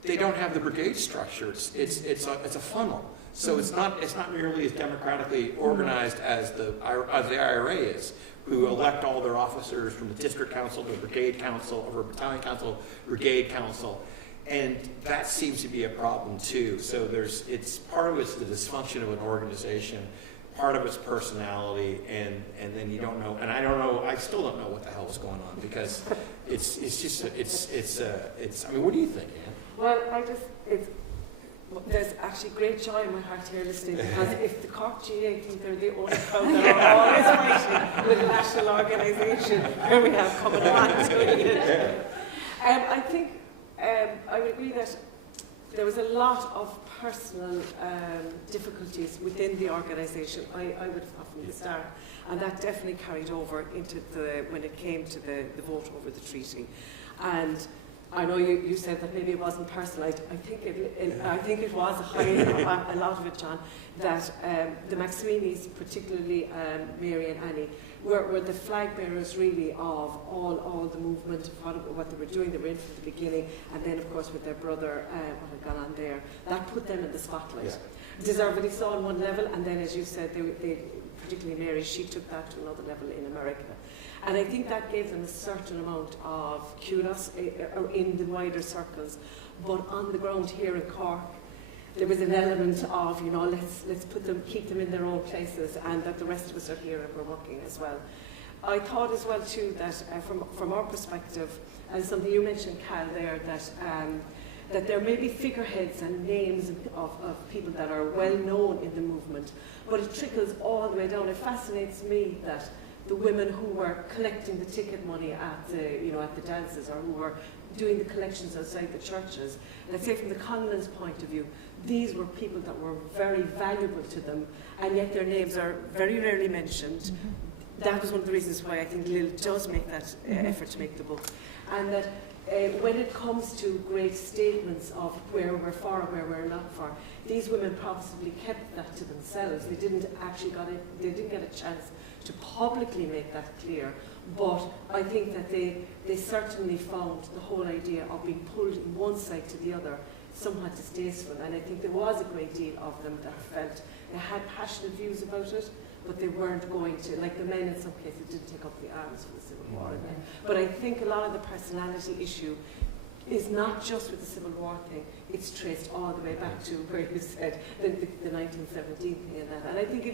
they don't have the brigade structure. It's a funnel. So it's not nearly as democratically organized as the IRA is, who elect all their officers from the district council to the brigade council, or battalion council, brigade council, and that seems to be a problem too. So it's part of it's the dysfunction of an organization, part of its personality, and then you don't know, and I still don't know what the hell is going on, because it's I mean, what do you think, Anne? Well, there's actually great joy in my heart here listening, because if the Cork GA think they're the only crowd that are always fighting with a national organisation, here we have Coming on to it. I think I would agree that there was a lot of personal difficulties within the organisation. I would have from the start, and that definitely carried over into when it came to the vote over the treaty. And I know you said that maybe it wasn't personal. I think it was a lot of it, John, that the McSweeneys, particularly Mary and Annie, were the flag bearers really of all the movement, what they were doing. They were in from the beginning, and then of course with their brother, what had gone on there, that put them in the spotlight. Yeah. Deservedly so on one level, and then as you said, they particularly Mary, she took that to another level in America. And I think that gave them a certain amount of kudos in the wider circles. But on the ground here in Cork, there was an element of, let's keep them in their own places, and that the rest of us are here and we're working as well. I thought as well too that from our perspective, and something you mentioned, Cal, there, that that there may be figureheads and names of people that are well known in the movement, but it trickles all the way down. It fascinates me that the women who were collecting the ticket money at the dances, or who were doing the collections outside the churches, let's say from the Conlon's point of view, these were people that were very valuable to them, and yet their names are very rarely mentioned. That was one of the reasons why I think Lil does make that effort to make the book. And that when it comes to great statements of where we're for and where we're not for, these women possibly kept that to themselves. They didn't get a chance to publicly make that clear. But I think that they certainly found the whole idea of being pulled in one side to the other somewhat distasteful. And I think there was a great deal of them that felt they had passionate views about it, but they weren't going to, like the men in some cases didn't take up the arms for the Civil War. But I think a lot of the personality issue is not just with the Civil War thing, it's traced all the way back to where you said the 1917 thing and that. And I think it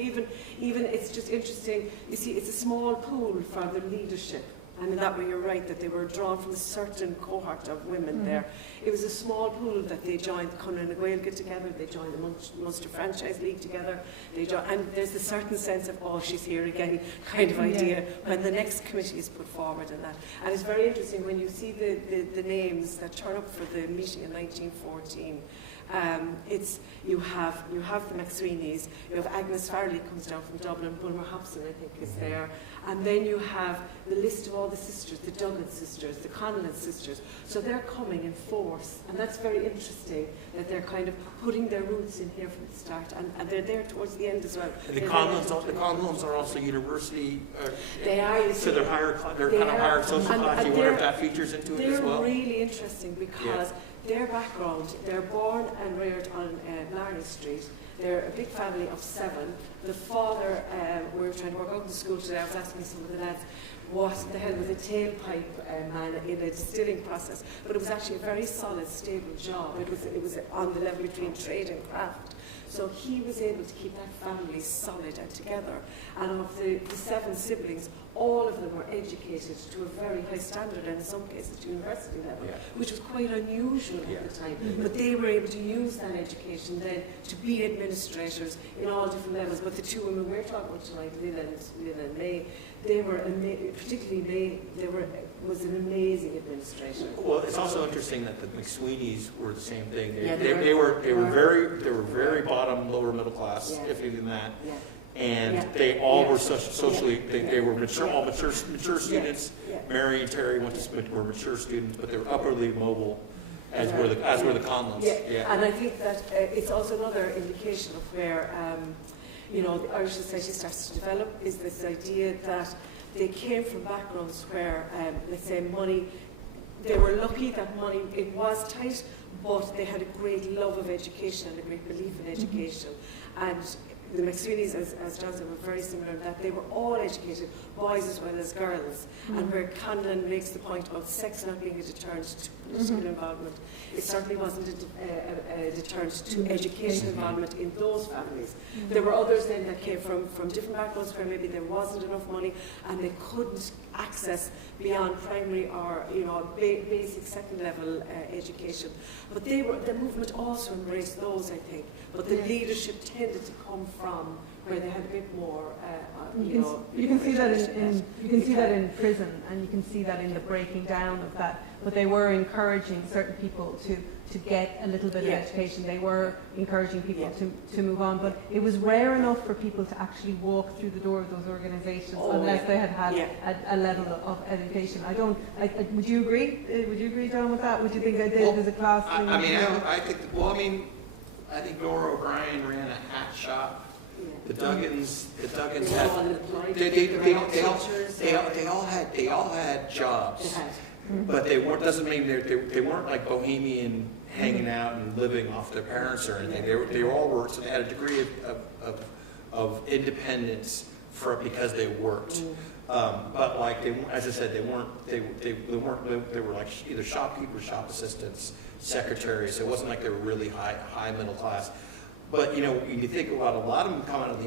even it's just interesting, you see, it's a small pool for the leadership. And in that way you're right, that they were drawn from a certain cohort of women there. It was a small pool that they joined the Conradh na Gaeilge together, they joined the Munster Franchise League together, and there's a certain sense of, oh, she's here again kind of idea when the next committee is put forward and that. And it's very interesting when you see the names that turn up for the meeting in 1914. You have the McSweeneys, you have Agnes Farley comes down from Dublin, Bulmer Hobson I think is there, and then you have the list of all the sisters, the Duggan sisters, the Conlon sisters, so they're coming in force, and that's very interesting that they're kind of putting their roots in here from the start, and they're there towards the end as well. And the Conlons are also university, they are, so they're kind of higher social class. You wonder if that features into it as well? They're really interesting because their background, they're born and reared on Blarney Street. They're a big family of 7. The father, we were trying to work out in the school today, I was asking some of the lads, what the hell was a tailpipe man in a distilling process, but it was actually a very solid, stable job. It was on the level between trade and craft. So he was able to keep that family solid and together. And of the 7 siblings, all of them were educated to a very high standard, and in some cases to university level, which was quite unusual at the time. But they were able to use that education then to be administrators in all different levels. But the 2 women we're talking about tonight, Lynn and May, they were, particularly May, was an amazing administrator. Well, it's also interesting that the McSweeneys were the same thing. They were very bottom, lower middle class, if even that. And they all were socially, they were mature students. Mary and Terry were mature students, but they were upwardly mobile, as were the Conlons. And I think that it's also another indication of where the Irish society starts to develop, is this idea that they came from backgrounds where, let's say, money, they were lucky that money, it was tight, but they had a great love of education and a great belief in education. And the McSweeneys, as John said, were very similar in that they were all educated, boys as well as girls. And where Conlon makes the point about sex not being a deterrent to political involvement, it certainly wasn't a deterrent to education involvement in those families. There were others then that came from different backgrounds where maybe there wasn't enough money and they couldn't access beyond primary or basic second level education. But the movement also embraced those, I think. But the leadership tended to come from where they had a bit more. You can see that in prison, and you can see that in the breaking down of that. But they were encouraging certain people to get a little bit of education. They were encouraging people to move on. But it was rare enough for people to actually walk through the door of those organisations unless they had a level of education. Would you agree? Would you agree, John, with that? Would you think that there's a class thing? I think Nora O'Brien ran a hat shop. The Duggans had they all had jobs, but they weren't. Doesn't mean they weren't like bohemian, hanging out and living off their parents or anything. They all worked, so they had a degree of independence because they worked. But like as I said, they were like either shopkeepers, shop assistants, secretaries. It wasn't like they were really high middle class. But when you think about a lot of them come out of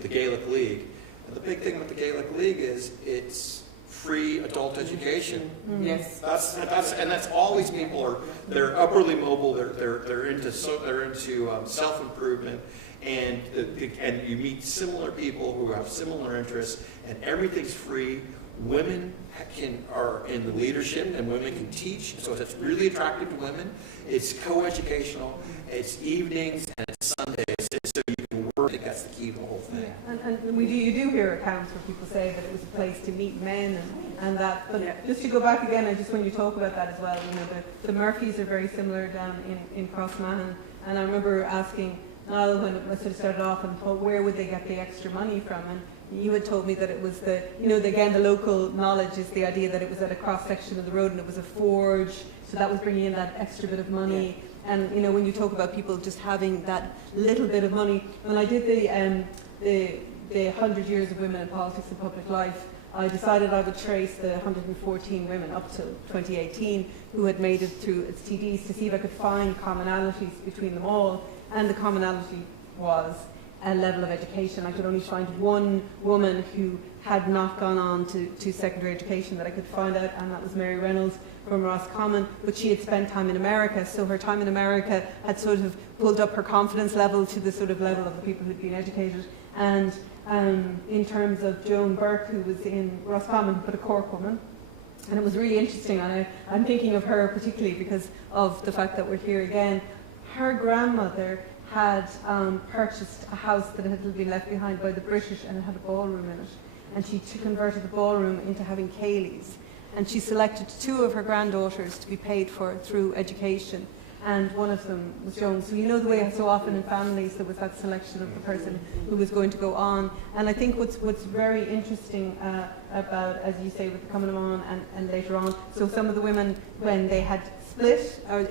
the Gaelic League, and the big thing with the Gaelic League is free adult education. Yes. That's all these people are. They're upwardly mobile. They're into self-improvement, and you meet similar people who have similar interests, and everything's free. Women are in the leadership, and women can teach, so it's really attractive to women. It's co-educational. It's evenings and it's Sundays, so you can work. I think that's the key to the whole thing. And you do hear accounts where people say that it was a place to meet men and that. But just to go back again, and just when you talk about that as well, the Murphys are very similar down in Crossmahon. And I remember asking Niall when I sort of started off and thought, where would they get the extra money from? And you had told me that it was the local knowledge is the idea that it was at a cross section of the road and it was a forge, so that was bringing in that extra bit of money. And when you talk about people just having that little bit of money, when I did the 100 Years of Women in Politics and Public Life, I decided I would trace the 114 women up till 2018 who had made it through its TDs to see if I could find commonalities between them all, and the commonality was a level of education. I could only find one woman who had not gone on to secondary education that I could find out, and that was Mary Reynolds from Roscommon, but she had spent time in America, so her time in America had sort of pulled up her confidence level to the sort of level of the people who'd been educated. And in terms of Joan Burke, who was in Roscommon, but a Cork woman, and it was really interesting, and I'm thinking of her particularly because of the fact that we're here again. Her grandmother had purchased a house that had been left behind by the British, and it had a ballroom in it, and she converted the ballroom into having ceilidhs, and she selected 2 of her granddaughters to be paid for through education, and one of them was Joan. So the way so often in families there was that selection of the person who was going to go on. And I think what's very interesting about, as you say, with the coming on and later on, so some of the women, when they had split, or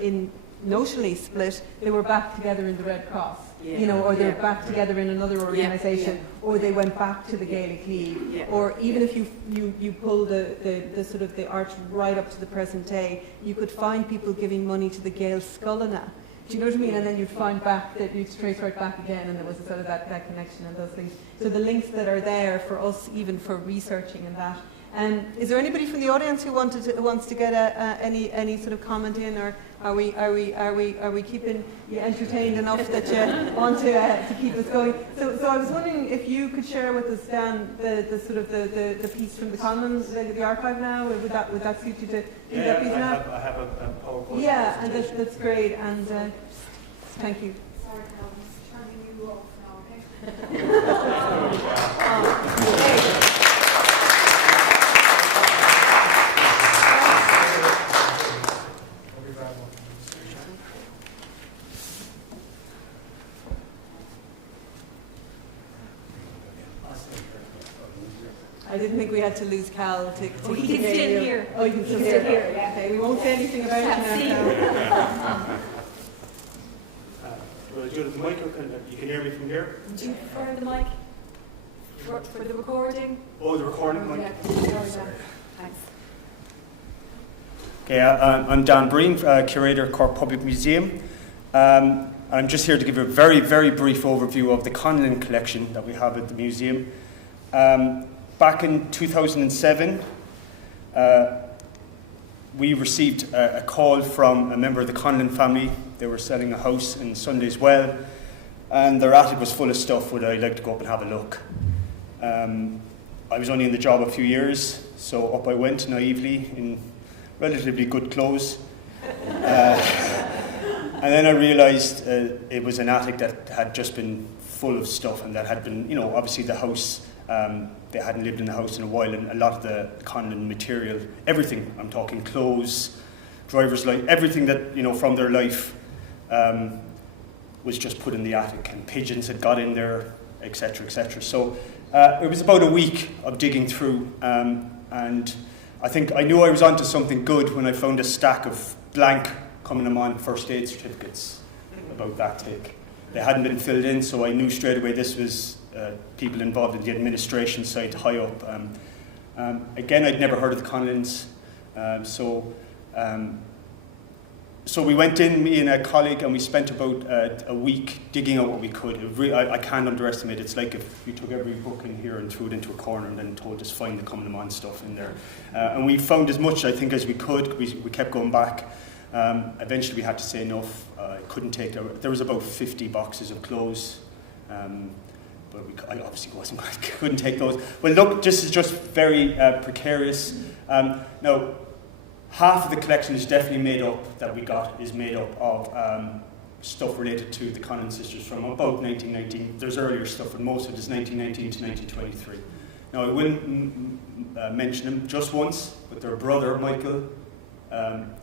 notionally split, they were back together in the Red Cross, or they were back together in another organisation, or they went back to the Gaelic League, or even if you pull the sort of the arch right up to the present day, you could find people giving money to the Gael Scullina. Do you know what I mean? And then you'd find back that you'd trace right back again, and there was sort of that connection and those things. So the links that are there for us, even for researching and that. Is there anybody from the audience who wants to get any sort of comment in, or are we keeping you entertained enough that you want to keep us going? So I was wondering if you could share with us, Dan, the sort of the piece from the Commons, the archive now. Would that suit you to do that piece now? I have a PowerPoint. Yeah, and that's great. And thank you. Sorry, Carol, I'm turning you off now, okay? I didn't think we had to lose Cal to He can hear still you. hear. Oh, you can still He hear. can still hear, yeah. Okay, we won't say anything about it now. Will I do it at the mic, or you can hear me from here? Do you prefer the mic for the recording? Oh, the recording mic. Yeah, sorry, Dan. Thanks. Okay, I'm Dan Breen, Curator of Cork Public Museum. And I'm just here to give you a very, very brief overview of the Conlon collection that we have at the museum. Back in 2007, we received a call from a member of the Conlon family. They were selling a house in Sunday's Well, and their attic was full of stuff. Would I like to go up and have a look? I was only in the job a few years, so up I went naively in relatively good clothes. And then I realised it was an attic that had just been full of stuff, and that had been, obviously the house, they hadn't lived in the house in a while, and a lot of the Conlon material, everything, I'm talking clothes, driver's license, everything that, from their life was just put in the attic, and pigeons had got in there, etc., etc. So it was about a week of digging through, and I think I knew I was onto something good when I found a stack of blank coming on first aid certificates about that thick. They hadn't been filled in, so I knew straight away this was people involved in the administration side high up. Again, I'd never heard of the Conlons, so So we went in, me and a colleague, and we spent about a week digging out what we could. I can't underestimate it. It's like if you took every book in here and threw it into a corner and then told us find the Coming on stuff in there. And we found as much, I think, as we could. We kept going back. Eventually we had to say enough. Couldn't take there was about 50 boxes of clothes. But I obviously couldn't take those. Well, look, this is just very precarious. Now, half of the collection is definitely made up of stuff related to the Conlon sisters from about 1919. There's earlier stuff, but most of it is 1919 to 1923. Now, I will mention them just once, but their brother, Michael,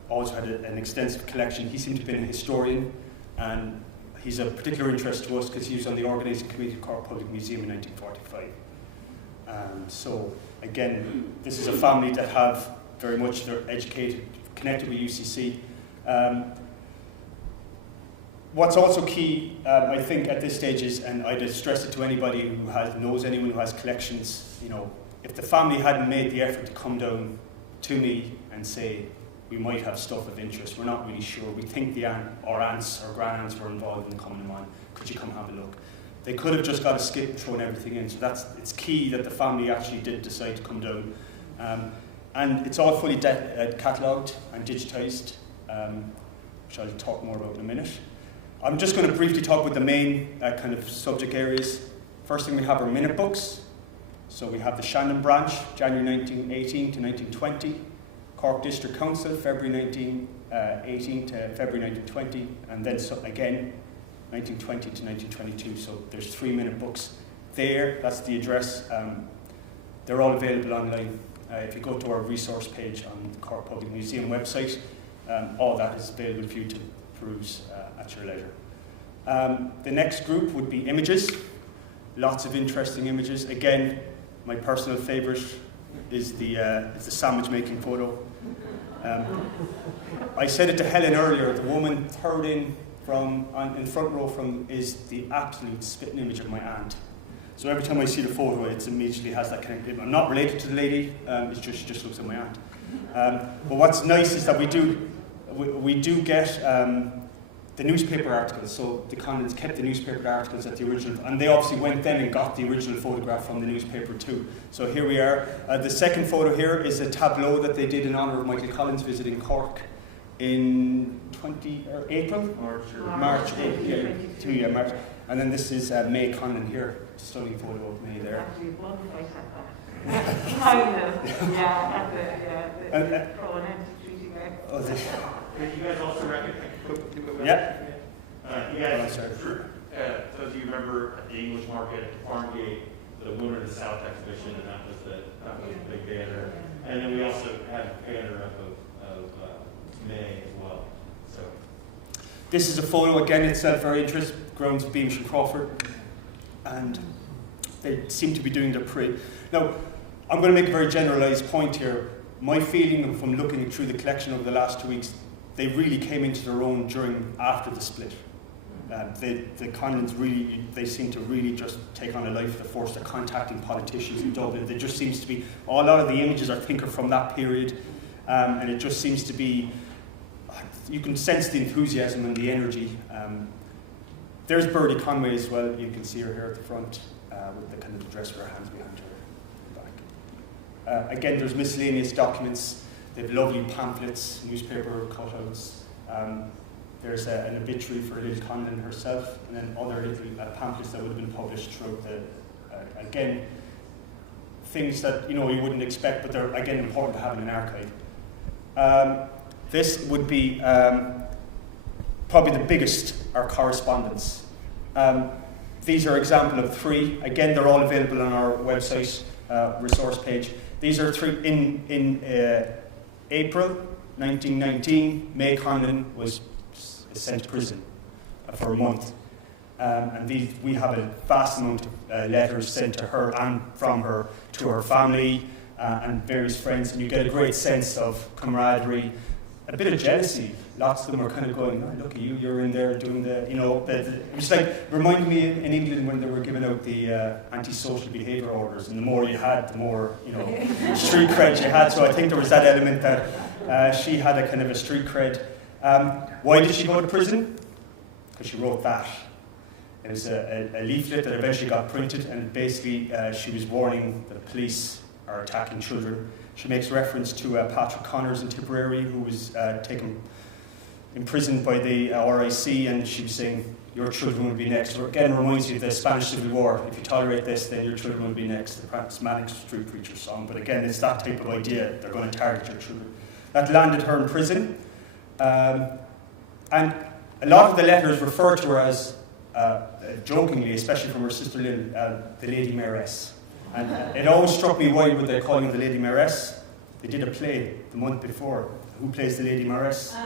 also had an extensive collection. He seemed to have been a historian, and he's of particular interest to us because he was on the organising committee of Cork Public Museum in 1945. So, again, this is a family that have very much, they're educated, connected with UCC. What's also key, I think, at this stage is, and I'd stress it to anybody who knows anyone who has collections, if the family hadn't made the effort to come down to me and say, we might have stuff of interest, we're not really sure, we think our aunts or grandparents were involved in the Coming on, could you come have a look? They could have just got a skip and thrown everything in, so it's key that the family actually did decide to come down. And it's all fully catalogued and digitised, which I'll talk more about in a minute. I'm just going to briefly talk about the main kind of subject areas. First thing we have are minute books. So we have the Shandon branch, January 1918 to 1920. Cork District Council, February 1918 to February 1920. And then again, 1920 to 1922. So there's 3 minute books there. That's the address. They're all available online. If you go to our resource page on the Cork Public Museum website, all that is available for you to peruse at your leisure. The next group would be images. Lots of interesting images. Again, my personal favourite is the sandwich making photo. I said it to Helen earlier, the woman third in front row is the absolute spitting image of my aunt. So every time I see the photo, it immediately has that connection. I'm not related to the lady, she just looks like my aunt. But what's nice is that we do get the newspaper articles. So the Conlons kept the newspaper articles at the original, and they obviously went then and got the original photograph from the newspaper too. So here we are. The second photo here is a tableau that they did in honour of Michael Collins visiting Cork in March. And then this is May Conlon here. Stunning photo of May there. Did you guys also recognize? Yeah. You guys, so do you remember at the English market at the farm gate, the Winter of the South exhibition, and that was the big banner. And then we also had a banner up of May as well. So this is a photo again. It's very interesting. Grounds of Beamish and Crawford, and they seem to be doing their parade. Now, I'm going to make a very generalised point here. My feeling from looking through the collection over the last 2 weeks, they really came into their own after the split. The Conlons they seem to really just take on a life of the force. They're contacting politicians in Dublin. There just seems to be, a lot of the images I think are from that period, and it just seems to be, you can sense the enthusiasm and the energy. There's Birdie Conway as well. You can see her here at the front with the kind of dress with her hands behind her back. Again, there's miscellaneous documents. They have lovely pamphlets, newspaper cutouts. There's an obituary for Lil Conlon herself, and then other little pamphlets that would have been published throughout again, things that you wouldn't expect, but they're again important to have in an archive. This would be probably the biggest, our correspondence. These are example of 3. Again, they're all available on our website resource page. These are 3 in April 1919. May Conlon was sent to prison for a month, and we have a vast amount of letters sent to her and from her to her family and various friends, and you get a great sense of camaraderie, a bit of jealousy. Lots of them are kind of going, oh, look at you, you're in there doing it was like, reminded me in England when they were giving out the antisocial behaviour orders, and the more you had, the more, street cred you had. So I think there was that element that she had a kind of a street cred. Why did she go to prison? Because she wrote that. It was a leaflet that eventually got printed, and basically she was warning that the police are attacking children. She makes reference to Patrick Connors in Tipperary, who was taken imprisoned by the RIC, and she was saying, your children will be next. Or again, reminds you of the Spanish Civil War. If you tolerate this, then your children will be next. The Manic Street Preacher song. But again, it's that type of idea. They're going to target your children. That landed her in prison. And a lot of the letters refer to her as, jokingly, especially from her sister Lynn, the Lady Mayoress. And it always struck me, why would they call her the Lady Mayoress? They did a play the month before. Who plays the Lady Mayoress?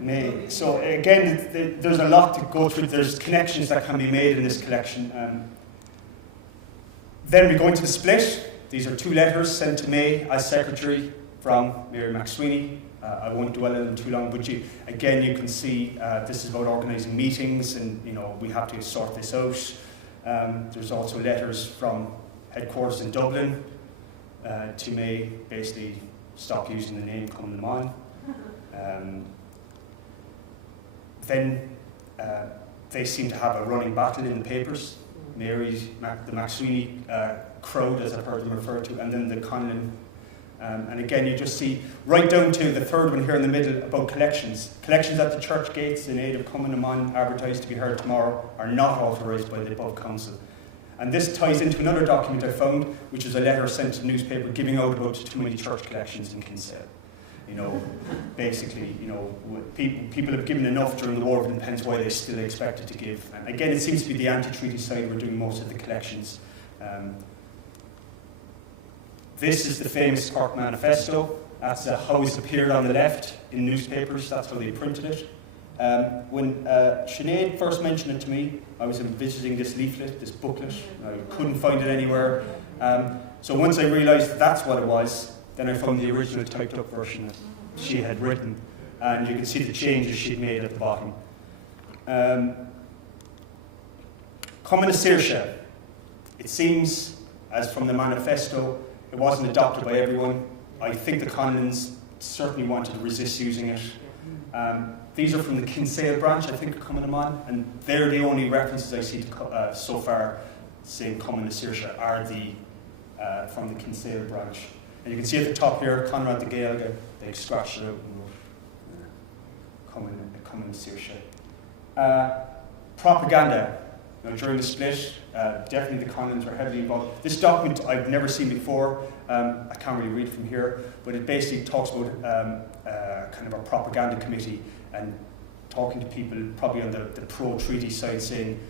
May. So again, there's a lot to go through. There's connections that can be made in this collection. Then we go into the split. These are 2 letters sent to May as secretary from Mary McSweeney. I won't dwell on them too long, but again, you can see this is about organising meetings, and we have to sort this out. There's also letters from headquarters in Dublin to May, basically stop using the name Coming on. Then they seem to have a running battle in the papers. Mary, the McSweeney crowd, as I've heard them referred to, and then the Conlon. And again, you just see right down to the 3rd one here in the middle about collections. Collections at the church gates in aid of Coming Amon, advertised to be heard tomorrow, are not authorised by the above council. And this ties into another document I found, which is a letter sent to the newspaper giving out about too many church collections in Kinsale. Basically, people have given enough during the war, and hence why they still expected to give. And again, it seems to be the anti-treaty side we're doing most of the collections. This is the famous Cork Manifesto. That's how it's appeared on the left in newspapers. That's how they printed it. When Sinead first mentioned it to me, I was visiting this leaflet, this booklet. I couldn't find it anywhere. So once I realised that's what it was, then I found the original typed up version that she had written. And you can see the changes she'd made at the bottom. Common Saoirse. It seems, as from the manifesto, it wasn't adopted by everyone. I think the Conlons certainly wanted to resist using it. These are from the Kinsale branch, I think, of Coming Amon, and they're the only references I see to, so far saying Common Saoirse are from the Kinsale branch. And you can see at the top here, Conrad the Gaeilge, they scratched it out and wrote Common Saoirse. Propaganda. During the split, definitely the Conlons were heavily involved. This document I've never seen before. I can't really read from here, but it basically talks about kind of a propaganda committee and talking to people probably on the pro-treaty side, saying,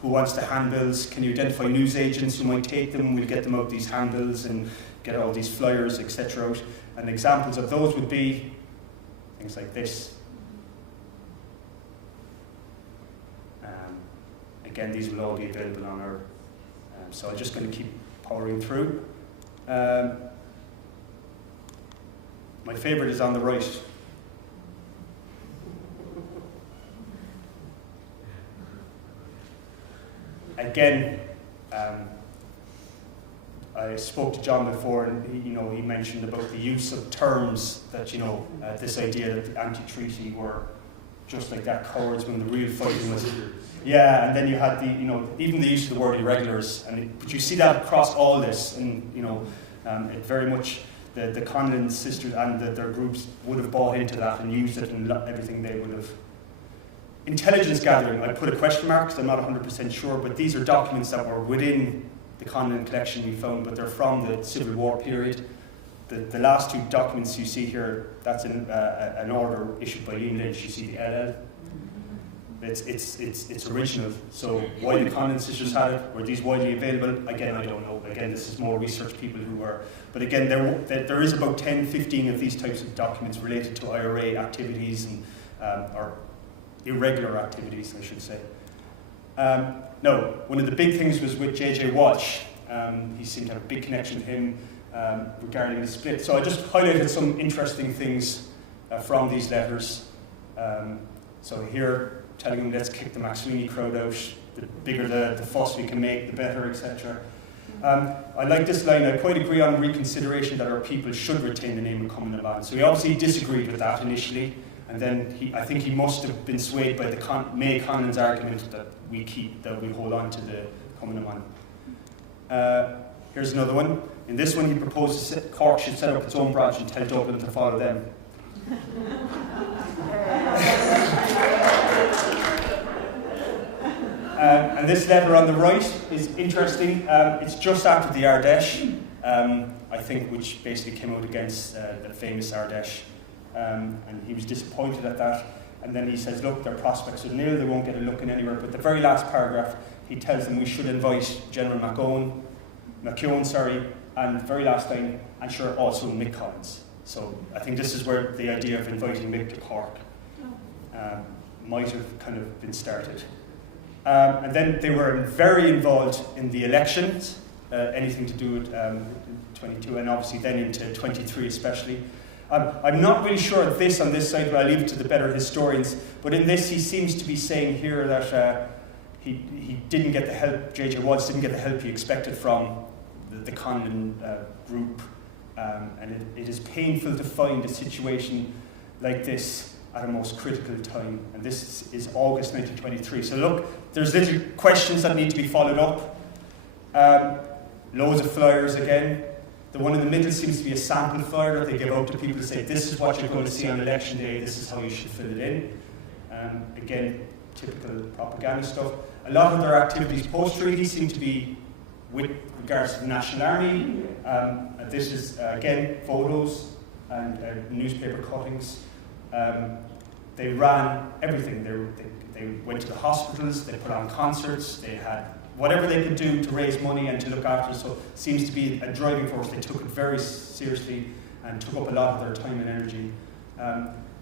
who wants the handbills? Can you identify news agents who might take them? We'll get them out these handbills and get all these flyers, etc. out. And examples of those would be things like this. Again, these will all be available on our... so I'm just going to keep powering through. My favourite is on the right. Again, I spoke to John before, and he mentioned about the use of terms that, this idea that the anti-treaty were just like that, cowards, when the real fighting was... Yeah, and then you had even the use of the word irregulars, but you see that across all this, and it very much the Conlon sisters and their groups would have bought into that and used it in everything they would have. Intelligence gathering, I put a question mark because I'm not 100% sure, but these are documents that were within the Conlon collection we found, but they're from the Civil War period. The last 2 documents you see here, that's an order issued by Ian Lynch. You see the LL. It's original. So why the Conlon sisters had it, were these widely available? Again, I don't know. Again, this is more research people who were. But again, there is about 10, 15 of these types of documents related to IRA activities and or irregular activities, I should say. No, one of the big things was with J.J. Walsh. He seemed to have a big connection with him regarding the split. So I just highlighted some interesting things from these letters. So here, telling them, let's kick the McSweeney crowd out. The bigger the fuss we can make, the better, etc. I like this line. I quite agree on reconsideration that our people should retain the name of Coming Amon. So we obviously disagreed with that initially. And then I think he must have been swayed by the May Conan's argument that we hold on to the Cumann na mBan. Here's another one. In this one, he proposed that Cork should set up its own branch and tell Dublin to follow them. And this letter on the right is interesting. It's just after the Ardèche, I think, which basically came out against the famous Ardèche. And he was disappointed at that. And then he says, look, their prospects are nil, they won't get a look in anywhere. But the very last paragraph, he tells them we should invite General McCown, and the very last line, and sure, also Mick Collins. So I think this is where the idea of inviting Mick to Cork might have kind of been started. And then they were very involved in the elections, anything to do with 22, and obviously then into 23 especially. I'm not really sure of this on this side, but I'll leave it to the better historians. But in this, he seems to be saying here that he didn't get the help, J.J. Watts didn't get the help he expected from the Conlon group. And it is painful to find a situation like this at a most critical time. And this is August 1923. So look, there's little questions that need to be followed up. Loads of flyers again. The one in the middle seems to be a sample flyer that they give out to people to say, this is what you're going to see on election day, this is how you should fill it in. Again, typical propaganda stuff. A lot of their activities post-treaty seem to be with regards to the National Army. This is, again, photos and newspaper cuttings. They ran everything. They went to the hospitals, they put on concerts, they had whatever they could do to raise money and to look after it. So it seems to be a driving force. They took it very seriously and took up a lot of their time and energy.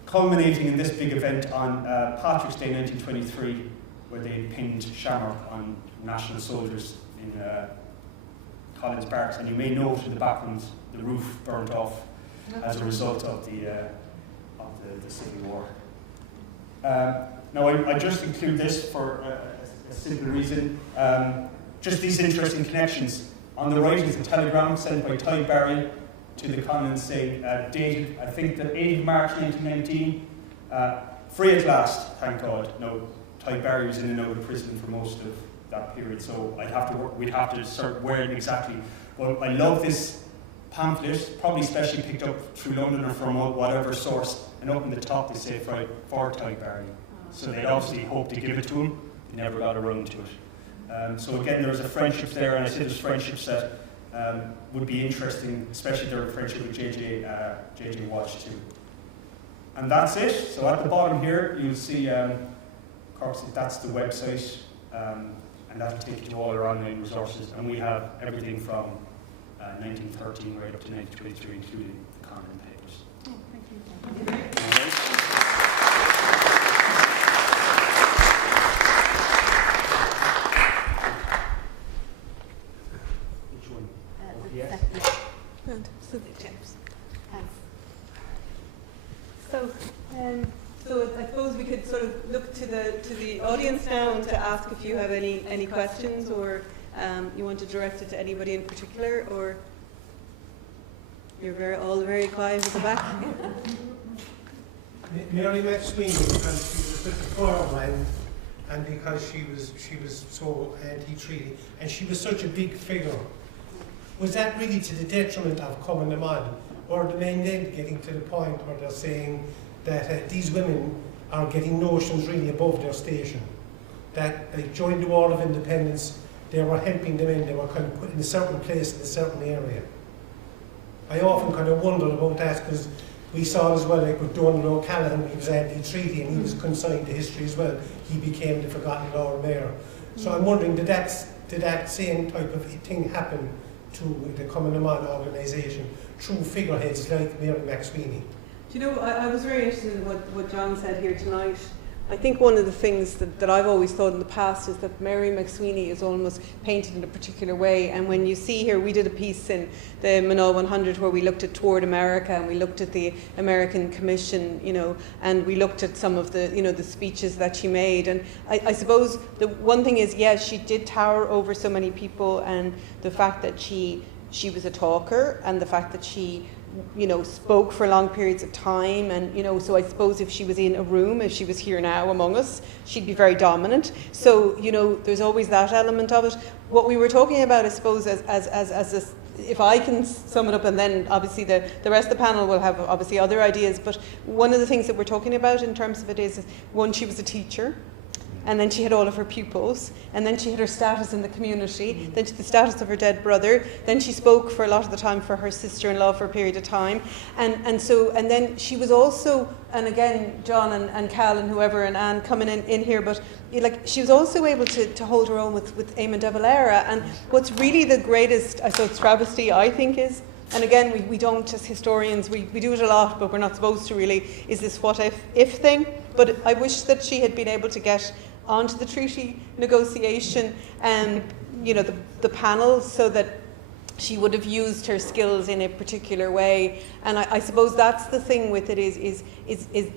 Culminating in this big event on Patrick's Day 1923, where they pinned Shamrock on national soldiers in Collins Barracks. And you may note in the background the roof burnt off as a result of the Civil War. Now I just include this for a simple reason. Just these interesting connections. On the right is a telegram sent by Ty Barry to the Conlons saying, dated, I think, the 8th of March 1919. Free at last, thank God. No, Ty Barry was in and out of prison for most of that period, so we'd have to start wearing exactly. Well, I love this pamphlet, probably specially picked up through London or from whatever source, and up in the top they say for Ty Barry. So they obviously hoped to give it to him, they never got around to it. So again, there was a friendship there, and I say there's friendships that would be interesting, especially their friendship with J.J. Watts too. And that's it. So at the bottom here, you'll see, that's the website, and that'll take you to all our online resources. And we have everything from 1913 right up to 1923, including the Conlon papers. Oh, thank you. So I suppose we could sort of look to the audience now and to ask if you have any questions, or you want to direct it to anybody in particular, or you're all very quiet at the back. Mary McSweeney, because she was at the forum and because she was so anti-treaty, and she was such a big figure. Was that really to the detriment of Cumann na mBan, or the men then getting to the point where they're saying that these women are getting notions really above their station? That they joined the War of Independence, they were helping the men, they were kind of put in a certain place in a certain area. I often kind of wondered about that, because we saw as well, like with Donald O'Callaghan, he was anti-treaty and he was consigned to history as well. He became the forgotten Lord Mayor. So I'm wondering, did that same type of thing happen to the Cumann na mBan organisation through figureheads like Mary McSweeney? Do you know, I was very interested in what John said here tonight. I think one of the things that I've always thought in the past is that Mary McSweeney is almost painted in a particular way. And when you see here, we did a piece in the Manal 100 where we looked at Toward America, and we looked at the American Commission, and we looked at some of the, the speeches that she made. And I suppose the one thing is, yes, she did tower over so many people, and the fact that she was a talker, and the fact that she spoke for long periods of time, and so I suppose if she was in a room, if she was here now among us, she'd be very dominant. So there's always that element of it. What we were talking about, I suppose, as this, if I can sum it up, and then obviously the rest of the panel will have obviously other ideas, but one of the things that we're talking about in terms of it is, one, she was a teacher, and then she had all of her pupils, and then she had her status in the community, then the status of her dead brother, then she spoke for a lot of the time for her sister-in-law for a period of time, and then she was also, and again John and Cal and whoever and Anne coming in here, but she was also able to hold her own with Eamon de Valera. And what's really the greatest, I suppose, travesty, I think, is, and again we don't, as historians, we do it a lot, but we're not supposed to really, is this what if thing. But I wish that she had been able to get onto the treaty negotiation and the panel, so that she would have used her skills in a particular way. And I suppose that's the thing with it, is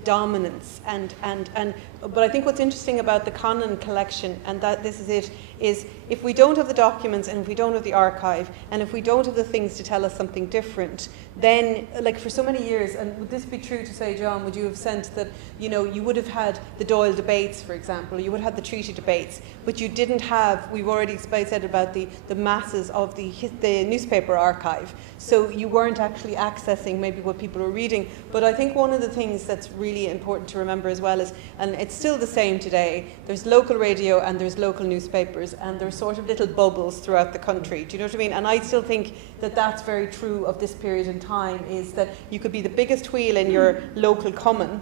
dominance. But I think what's interesting about the Conlon collection, and that this is it, is if we don't have the documents, and if we don't have the archive, and if we don't have the things to tell us something different, then, for so many years, and would this be true to say, John, would you have sensed that, you would have had the Doyle debates, for example, you would have had the treaty debates, but you didn't have, we've already said about the masses of the newspaper archive, so you weren't actually accessing maybe what people were reading. But I think one of the things that's really important to remember as well is, and it's still the same today, there's local radio and there's local newspapers, and there's sort of little bubbles throughout the country. Do you know what I mean? And I still think that that's very true of this period in time, is that you could be the biggest wheel in your local common,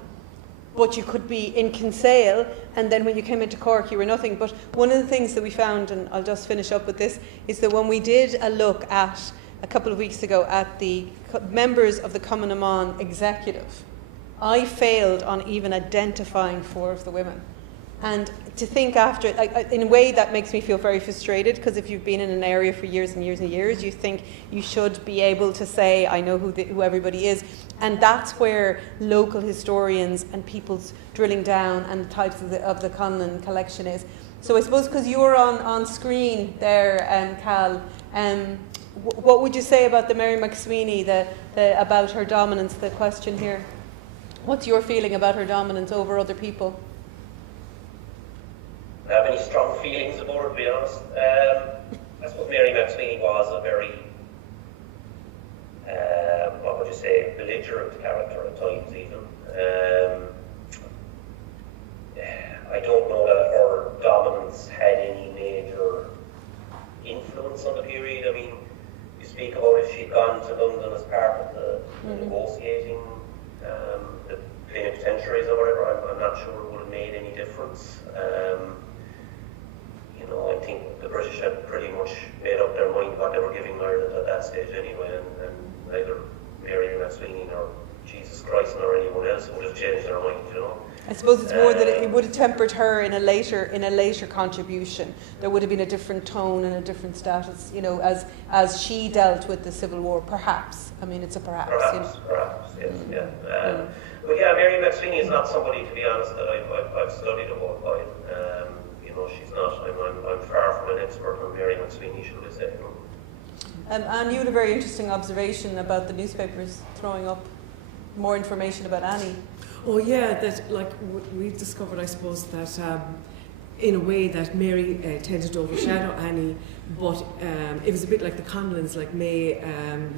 but you could be in Kinsale, and then when you came into Cork you were nothing. But one of the things that we found, and I'll just finish up with this, is that when we did a look at, a couple of weeks ago, at the members of the Cumann na mBan executive, I failed on even identifying 4 of the women. And to think after, in a way that makes me feel very frustrated, because if you've been in an area for years and years and years, you think you should be able to say, I know who everybody is. And that's where local historians and people's drilling down and the types of the Conlon collection is. So I suppose, because you're on screen there, Cal, what would you say about the Mary McSweeney, about her dominance, the question here? What's your feeling about her dominance over other people? I have any strong feelings about it, to be honest. I suppose Mary McSweeney was a very, what would you say, belligerent character at times even. I don't know that her dominance had any major influence on the period. I mean, you speak about if she'd gone to London as part of the negotiating, the plenipotentiaries or whatever, I'm not sure it would have made any difference. I think the British had pretty much made up their mind what they were giving Ireland at that stage anyway, and neither Mary McSweeney nor Jesus Christ nor anyone else would have changed their mind, I suppose it's more that it would have tempered her in a later contribution. There would have been a different tone and a different status, as she dealt with the Civil War, perhaps. I mean, it's a perhaps. Perhaps, yes, yeah. But yeah, Mary McSweeney is not somebody, to be honest, that I've studied a whole while. She's not. I'm far from an expert on Mary McSweeney, should I say. Anne, you had a very interesting observation about the newspapers throwing up more information about Annie. Oh yeah, that we discovered, I suppose, that in a way that Mary tended to overshadow Annie, but it was a bit like the Conlons, like May,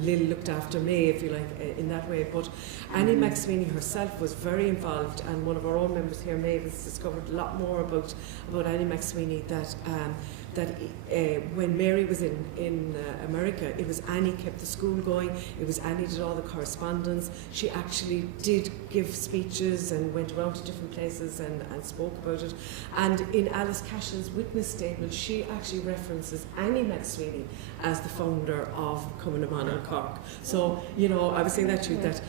Lily looked after May, if you like, in that way. But Annie McSweeney herself was very involved, and one of our own members here, Mavis, discovered a lot more about Annie McSweeney, that when Mary was in America, it was Annie kept the school going, it was Annie did all the correspondence. She actually did give speeches and went around to different places and spoke about it. And in Alice Cash's witness statement, she actually references Annie McSweeney as the founder of Cumann na mBan in Cork. So, I was saying that to you, that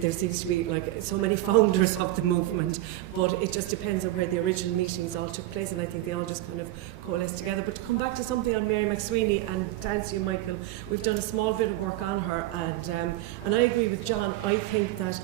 there seems to be so many founders of the movement, but it just depends on where the original meetings all took place, and I think they all just kind of coalesced together. But to come back to something on Mary McSweeney, and to answer you, Michael, we've done a small bit of work on her, and I agree with John. I think that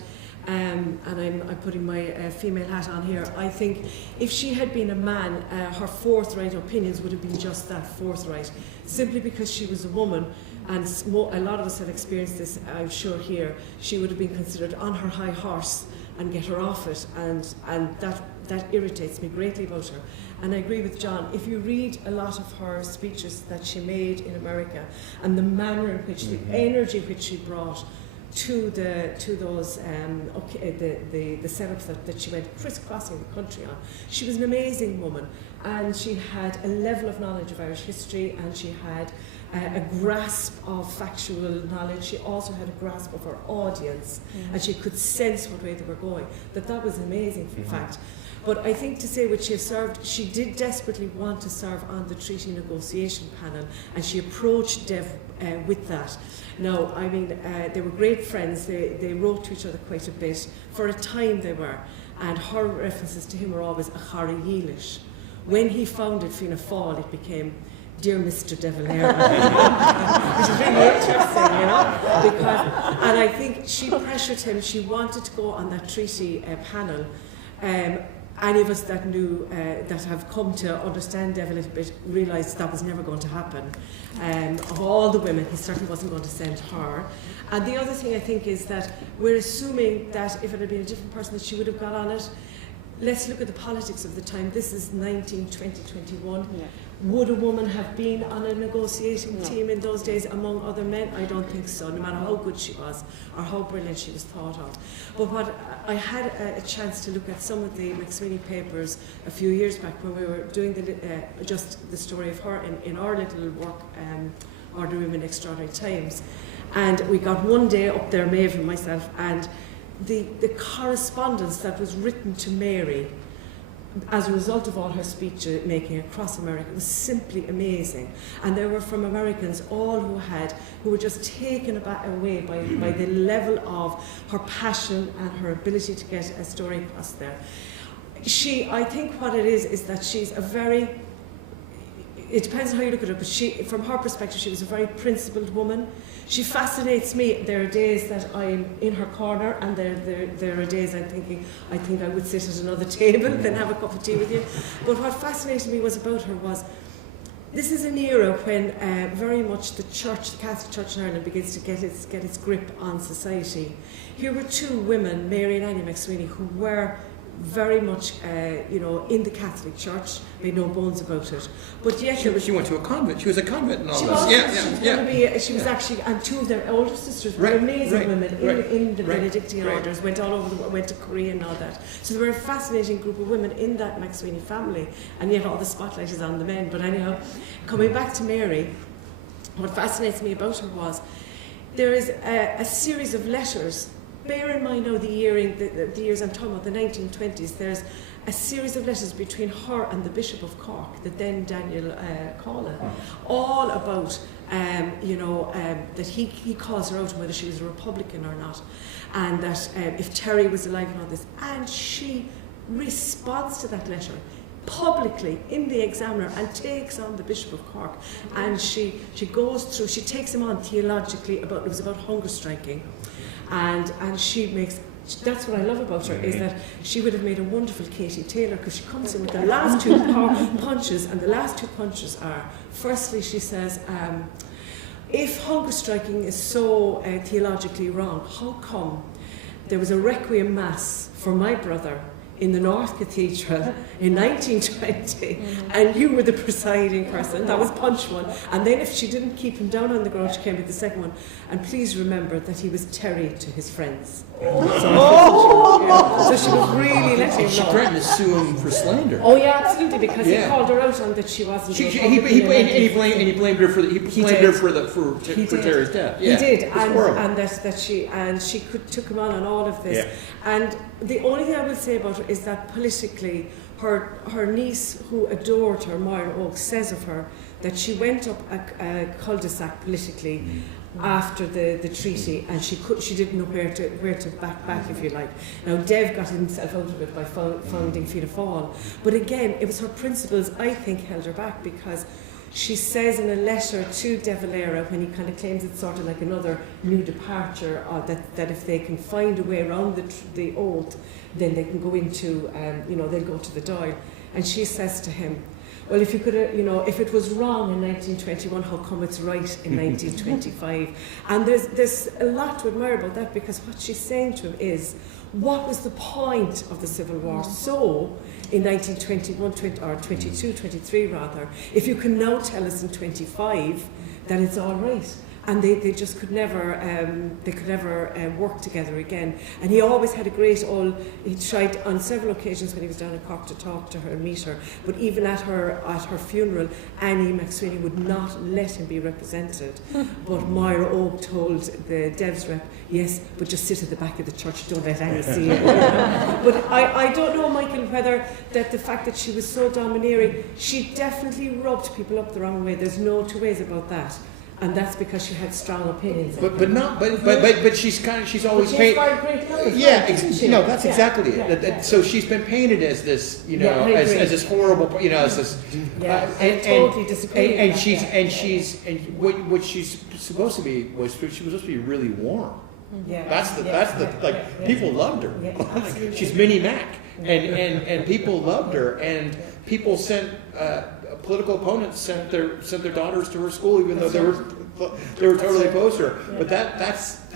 and I'm putting my female hat on here, I think if she had been a man, her forthright opinions would have been just that, forthright, simply because she was a woman. And a lot of us have experienced this, I'm sure here. She would have been considered on her high horse and get her off it, and that irritates me greatly about her. And I agree with John. If you read a lot of her speeches that she made in America, and the manner in which, the energy which she brought to those the setups that she went crisscrossing the country on, she was an amazing woman, and she had a level of knowledge of Irish history, and she had a grasp of factual knowledge. She also had a grasp of her audience, and she could sense what way they were going. That was amazing, in fact. But I think to say what she served, she did desperately want to serve on the treaty negotiation panel, and she approached Dev with that. Now, I mean, they were great friends. They wrote to each other quite a bit. For a time they were, and her references to him were always a Chara Yeelish. When he founded Fianna Fáil, it became Dear Mr. De Valera, which is really interesting, you know, and I think she pressured him. She wanted to go on that treaty panel. Any of us that knew, that have come to understand Dev a little bit, realised that was never going to happen. Of all the women, he certainly wasn't going to send her. And the other thing I think is that we're assuming that if it had been a different person, that she would have got on it. Let's look at the politics of the time. This is 1921. Yeah. Would a woman have been on a negotiating team in those days among other men? I don't think so, no matter how good she was or how brilliant she was thought of. But what I had a chance to look at some of the McSweeney papers a few years back when we were doing just the story of her in our little work, Ordinary Women Extraordinary Times. And we got one day up there, Maeve and myself, and the correspondence that was written to Mary as a result of all her speech making across America was simply amazing. And they were from Americans, all who were just taken away by the level of her passion and her ability to get a story across there. I think what it is that she's a very, it depends on how you look at it, but from her perspective, she was a very principled woman. She fascinates me. There are days that I'm in her corner, and there are days I'm thinking, I think I would sit at another table than have a cup of tea with you. But what fascinated me about her was, this is an era when very much the Catholic Church in Ireland begins to get its grip on society. Here were two women, Mary and Annie McSweeney, who were very much, in the Catholic Church, made no bones about it. But yet she went to a convent. She was a convent and all that. She was actually, and two of their older sisters were amazing women in the Benedictine orders. Went all over, went to Korea and all that. So they were a fascinating group of women in that McSweeney family, and yet all the spotlight is on the men. But anyhow, coming back to Mary, what fascinates me about her was there is a series of letters. Bear in mind now the years I'm talking about, the 1920s, there's a series of letters between her and the Bishop of Cork, the then Daniel Collin, all about, that he calls her out on whether she was a Republican or not, and that if Terry was alive and all this. And she responds to that letter publicly in the Examiner and takes on the Bishop of Cork, and she goes through, she takes him on theologically it was about hunger striking. And she makes, that's what I love about her, is that she would have made a wonderful Katie Taylor, because she comes in with the last two punches, and the last two punches are, firstly she says, if hunger striking is so theologically wrong, how come there was a requiem mass for my brother in the North Cathedral in 1920, and you were the presiding person? That was punch one. And then if she didn't keep him down on the ground, she came with the second one. And please remember that he was Terry to his friends. So she was really letting him know. She threatened to sue him for slander. Oh yeah, absolutely, because he called her out on that she wasn't. He blamed her for Terry's death. Yeah, he did, and she took him on all of this. Yeah. And the only thing I will say about her is that politically, her niece, who adored her, Myra Oakes, says of her that she went up a cul-de-sac politically after the treaty, and she didn't know where to back, if you like. Now Dev got himself out of it by founding Fianna Fáil, but again, it was her principles, I think, held her back, because she says in a letter to De Valera, when he kind of claims it's sort of like another new departure, that if they can find a way around the oath, then they can go into, they'll go to the Dáil. And she says to him, well, if you could, if it was wrong in 1921, how come it's right in 1925? And there's a lot to admire about that, because what she's saying to him is, what was the point of the Civil War? So, in 1921, or 22, 23 rather, if you can now tell us in 25 that it's all right. And they just could never, work together again. And he always had he tried on several occasions when he was down in Cork to talk to her and meet her, but even at her funeral, Annie McSweeney would not let him be represented. But Moira Oak told the Devs rep, yes, but just sit at the back of the church, don't let Annie see it. But I don't know, Michael, whether that the fact that she was so domineering, she definitely rubbed people up the wrong way. There's no two ways about that. And that's because she had strong opinions. But she's always painted. Yeah, that's exactly it. So she's been painted as this, as this horrible, as this. Yeah, I totally disagree. And what she's supposed to be she was supposed to be really warm. Yeah. People loved her. Yeah, she's Minnie Mac, and people loved her, and people sent. Political opponents sent their daughters to her school, even though they were totally opposed to her. But that's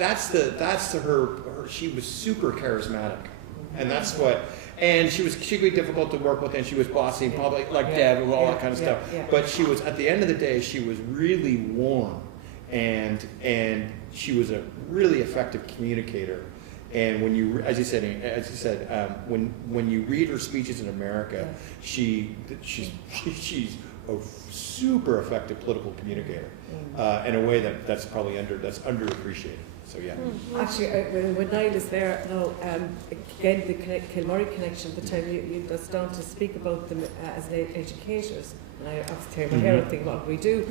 to her. She was super charismatic, and that's what. And she could be difficult to work with, and she was bossy, probably like Deb and all that kind of stuff. But she was, at the end of the day, she was really warm, and she was a really effective communicator. And when you, as you said, when you read her speeches in America, she's a super effective political communicator in a way that's probably underappreciated. So yeah. Actually, when Niall is there now, again the Kilmurray connection. The time you just down to speak about them as educators, and I have to tear my hair out thinking what we do,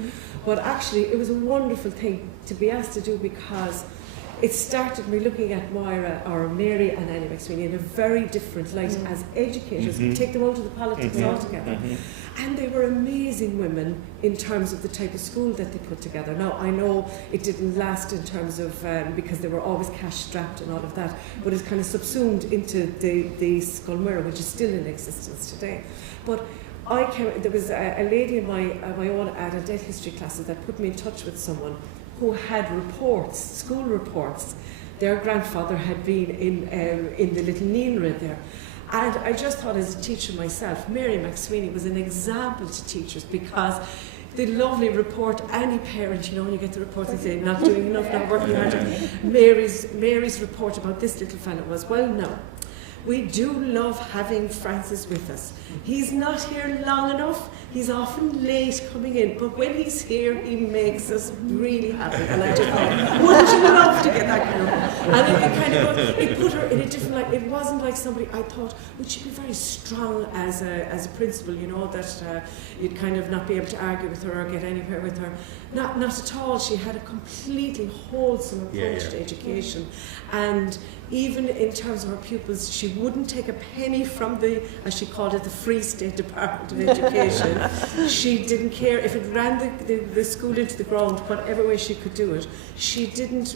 but actually it was a wonderful thing to be asked to do, because it started me looking at Moira or Mary and Annie McSweeney in a very different light as educators. Take them out of the politics altogether. And they were amazing women in terms of the type of school that they put together. Now, I know it didn't last in terms of, because they were always cash strapped and all of that, but it's kind of subsumed into the Scolmira, which is still in existence today. But there was a lady in my own adult history classes that put me in touch with someone who had school reports. Their grandfather had been in the little Neenra there. And I just thought, as a teacher myself, Mary McSweeney was an example to teachers, because the lovely report, any parent, when you get the report and say, not doing enough, not working hard. Mary's report about this little fella was, well, no. We do love having Francis with us. He's not here long enough. He's often late coming in, but when he's here, he makes us really happy. And I just thought, wouldn't you love to get that girl? And it put her in a different light. It wasn't like somebody I thought, would she be very strong as a principal, that you'd kind of not be able to argue with her or get anywhere with her. Not at all. She had a completely wholesome approach to education. And even in terms of her pupils, she wouldn't take a penny from as she called it, the Free State Department of Education. She didn't care if it ran the school into the ground, whatever way she could do it. She didn't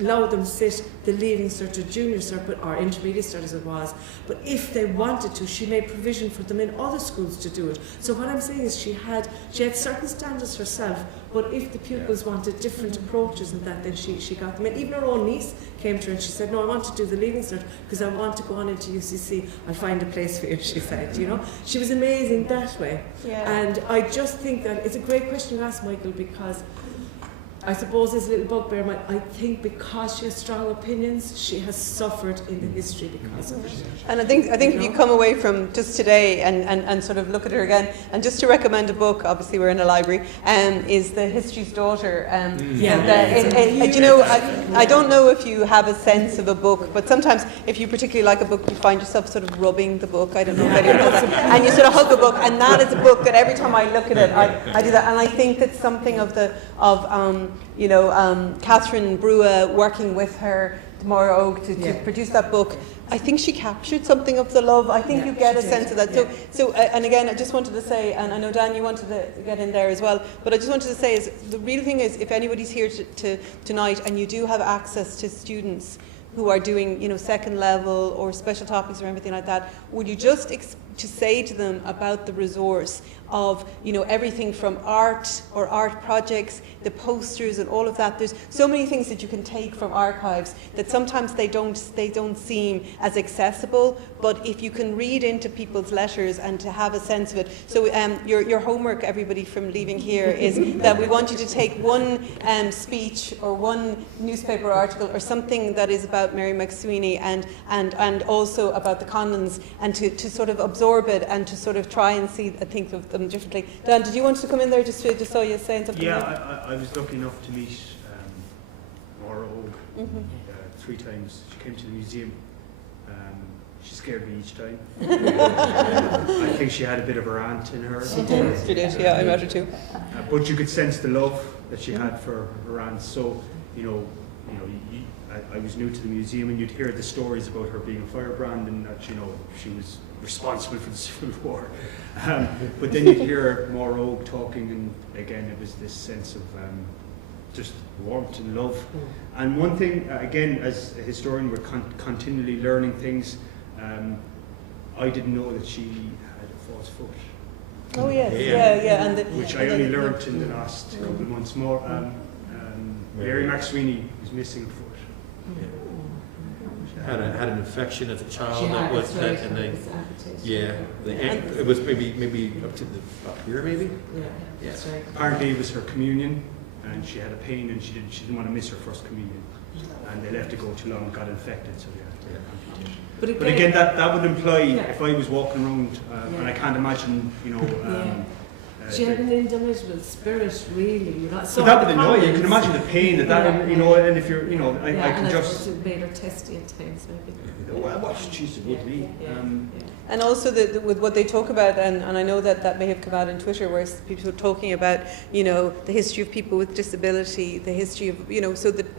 allow them sit the Leaving Cert or Junior Cert or Intermediate Cert as it was. But if they wanted to, she made provision for them in other schools to do it. So what I'm saying is she had certain standards herself, but if the pupils wanted different approaches and that, then she got them in. Even her own niece came to her and she said, no, I want to do the Leaving Cert because I want to go on into UCC. I'll find a place for you, she said, She was amazing that way. Yeah. And I just think that it's a great question to ask, Michael, because I suppose there's a little bugbear. I think because she has strong opinions, she has suffered in the history because of it. And I think if you come away from just today and sort of look at her again, and just to recommend a book, obviously we're in a library, is The History's Daughter. I don't know if you have a sense of a book, but sometimes if you particularly like a book, you find yourself sort of rubbing the book. I don't know if you know that. And you sort of hug a book, and that is a book that every time I look at it, I do that. And I think that's something Catherine Brewer working with her, Moira Oak, to produce that book. I think she captured something of the love. I think you get a sense of that. So, and again, I just wanted to say, and I know Dan, you wanted to get in there as well, but I just wanted to say is the real thing is, if anybody's here tonight and you do have access to students who are doing, second level or special topics or everything like that, would you just to say to them about the resource of, you know, everything from art or art projects, the posters and all of that. There's so many things that you can take from archives that sometimes they don't seem as accessible, but if you can read into people's letters and to have a sense of it. So your homework, everybody, from leaving here is that we want you to take one speech or one newspaper article or something that is about Mary McSweeney and also about the Conlons, and to sort of absorb it and to sort of try and think of them differently. Dan, did you want to come in there just saw you saying something? Yeah, I was lucky enough to meet Maura Ogue 3 times. She came to the museum. She scared me each time. I think she had a bit of her aunt in her. She did, yeah, I met her too. But you could sense the love that she had for her aunt. So, I was new to the museum, and you'd hear the stories about her being a firebrand and that, she was responsible for the Civil War. But then you'd hear Maura Ogue talking, and again, it was this sense of just warmth and love. And one thing, again, as a historian, we're continually learning things. I didn't know that she had a false foot. Oh yes, yeah. Which I only learnt in the last couple of months more. Mary McSweeney is missing a foot. Had an infection as a child that was that, and they, it was maybe up here maybe. Yeah. Apparently it was her communion, and she had a pain, and she didn't want to miss her first communion, and they left it go too long and got infected, so they had amputation. But again, that would imply if I was walking around, and I can't imagine, she had an indomitable spirit, really. So that would annoy you. You can imagine the pain and if you're, I can just. It made her testy at times, maybe. Well, she's a good lead. And also with what they talk about, and I know that may have come out on Twitter, where people are talking about, the history of people with disability, the history of, so that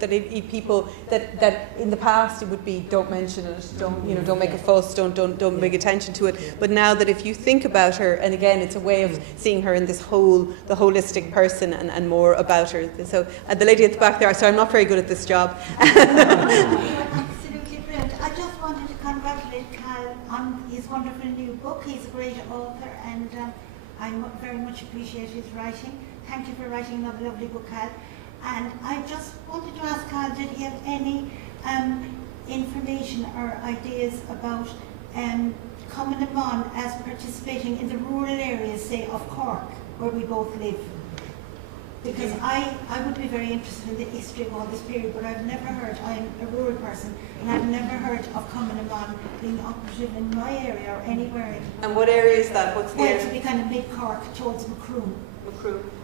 people that in the past it would be don't mention it, don't make a fuss, don't bring attention to it. But now that if you think about her, and again, it's a way of seeing her in the holistic person and more about her. So the lady at the back there, sorry, I'm not very good at this job. I just wanted to congratulate Cal on his wonderful new book. He's a great author, and I very much appreciate his writing. Thank you for writing another lovely book, Cal. And I just wanted to ask Cal, did he have any information or ideas about coming upon as participating in the rural areas, say, of Cork, where we both live? Because I would be very interested in the history of all this period, but I've never heard, I'm a rural person, and I've never heard of common upon being operative in my area or anywhere. And what area is that? What's the area? To be kind of mid-Cork towards Macroom.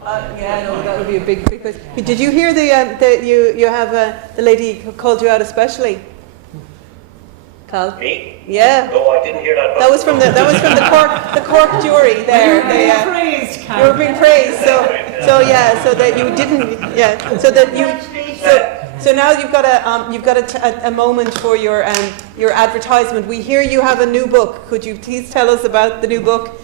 Yeah, no, that would be a big question. Did you hear you have the lady who called you out especially? Cal? Me? Yeah. No, I didn't hear that. That was from the Cork jury there. You were being praised, so that you didn't, so that you, so now you've got a moment for your advertisement. We hear you have a new book. Could you please tell us about the new book?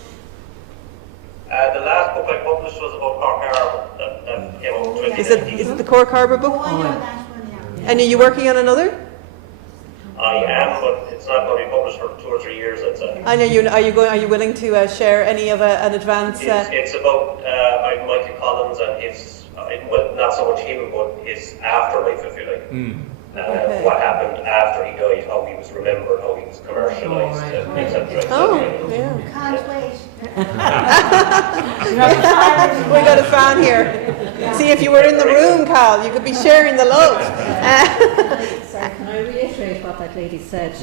The last book I published was about Cork Harbour that came out in 2019. Is it the Cork Harbour book? Oh, I know that one, yeah. And are you working on another? I am, but it's not going to be published for 2 or 3 years, I'd say. And are you willing to share any of an advance? It's about Michael Collins and his, well, not so much him, but his afterlife, if you like. What happened after he died, how he was remembered, how he was commercialised, etc. Oh, yeah. Can't wait. We got a fan here. See, if you were in the room, Cal, you could be sharing the love. Sorry, can I reiterate what that lady said?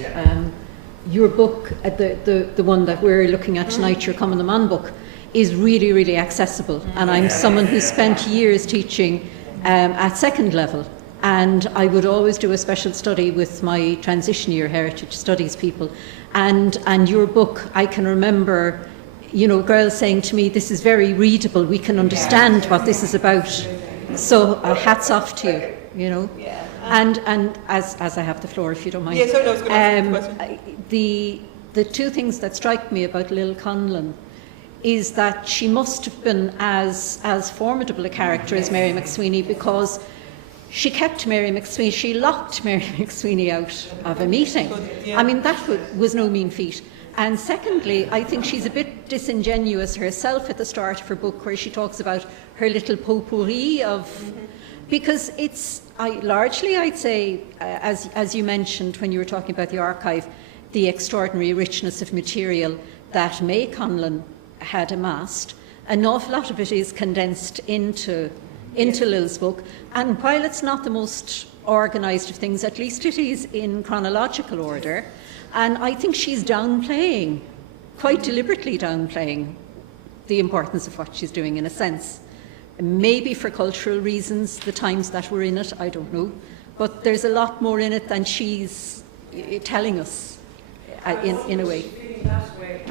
Your book, the one that we're looking at tonight, your Common Man book, is really, really accessible. And I'm someone who spent years teaching at second level. And I would always do a special study with my transition year heritage studies people. And your book, I can remember, girls saying to me, this is very readable, we can understand what this is about. So hats off to you, And as I have the floor, if you don't mind. Yes, I was going to ask the question. The two things that strike me about Lil Conlon is that she must have been as formidable a character as Mary McSweeney, because she kept Mary McSweeney, she locked Mary McSweeney out of a meeting. I mean, that was no mean feat. And secondly, I think she's a bit disingenuous herself at the start of her book, where she talks about her little potpourri of, because it's largely, I'd say, as you mentioned when you were talking about the archive, the extraordinary richness of material that May Conlon had amassed. An awful lot of it is condensed into Lil's book, and while it's not the most organised of things, at least it is in chronological order. And I think she's downplaying, quite deliberately downplaying, the importance of what she's doing in a sense. Maybe for cultural reasons, the times that we're in it, I don't know. But there's a lot more in it than she's telling us in a way. Feeling that way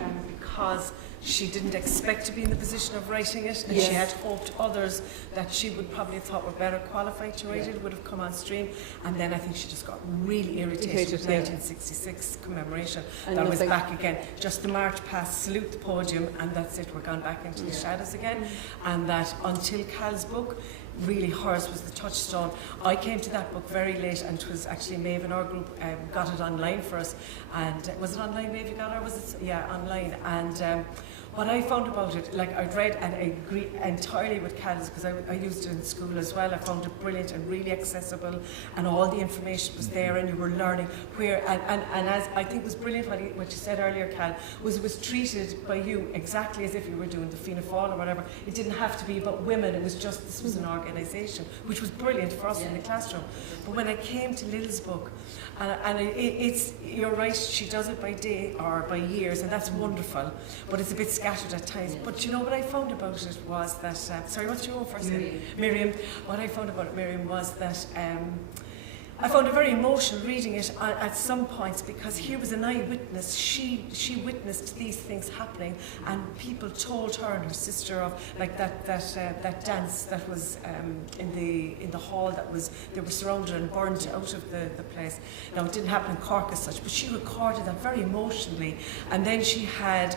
because she didn't expect to be in the position of writing it, and she had hoped others that she would probably have thought were better qualified to write it would have come on stream. And then I think she just got really irritated with 1966 commemoration. That was back again. Just the march past, salute the podium, and that's it. We're gone back into the shadows again. And that until Cal's book, really hers was the touchstone. I came to that book very late, and it was actually Maeve in our group got it online for us. And was it online, Maeve, you got it? Or was it? Yeah, online. And what I found about it, like I'd read and I agree entirely with Cal's, because I used it in school as well. I found it brilliant and really accessible, and all the information was there, and you were learning where, and as I think was brilliant what you said earlier, Cal, was it was treated by you exactly as if you were doing the Fianna Fáil or whatever. It didn't have to be about women, it was just, this was an organisation, which was brilliant for us in the classroom. But when I came to Lil's book, and it's, you're right, she does it by day or by years, and that's wonderful, but it's a bit scattered at times. But you know what I found about it was that, sorry, what's your own first name? Miriam. What I found about it, Miriam, was that I found it very emotional reading it at some points, because here was an eyewitness. She witnessed these things happening, and people told her and her sister of like that dance that was in the hall that was, they were surrounded and burned out of the place. Now it didn't happen in Cork as such, but she recorded that very emotionally. And then she had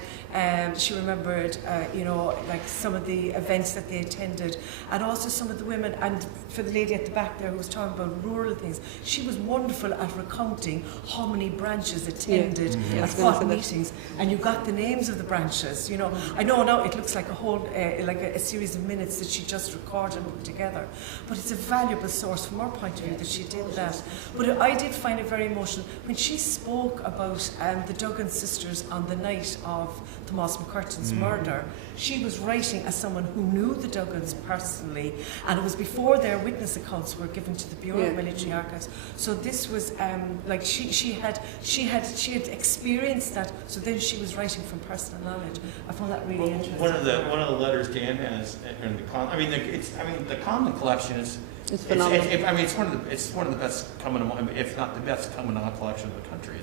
she remembered you know, like some of the events that they attended, and also some of the women. And for the lady at the back there who was talking about rural things, she was wonderful at recounting how many branches attended at what meetings, and you got the names of the branches. You know, I know now it looks like a whole, like a series of minutes that she just recorded and put together, but it's a valuable source from our point of view that she did that. But I did find it very emotional when she spoke about the Duggan sisters on the night of Thomas McCurtain's murder. She was writing as someone who knew the Duggans personally, and it was before their witness accounts were given to the Bureau of Military Archives. So this was like she had experienced that. So then she was writing from personal knowledge. I found that really interesting. One of the letters Dan has in the the Conlon collection is. It's phenomenal. It's one of the best coming on, if not the best coming on collection in the country.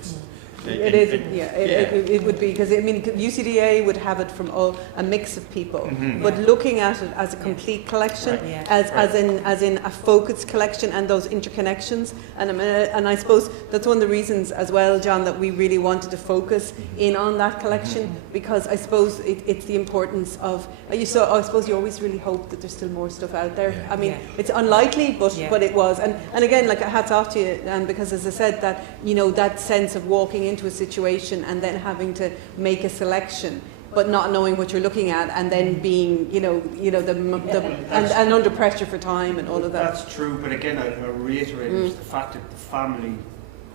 It would be, because I mean UCDA would have it from a mix of people, but looking at it as a complete collection, as in a focused collection, and those interconnections, and I suppose that's one of the reasons as well, John, that we really wanted to focus in on that collection, because I suppose it's the importance of I suppose you always really hope that there's still more stuff out there. I mean, it's unlikely, but it was, and again, like, hats off to you, because as I said, that, you know, that sense of walking into a situation and then having to make a selection, but not knowing what you're looking at, and then being, and under pressure for time and all of that. That's true, but again, I reiterate the fact that the family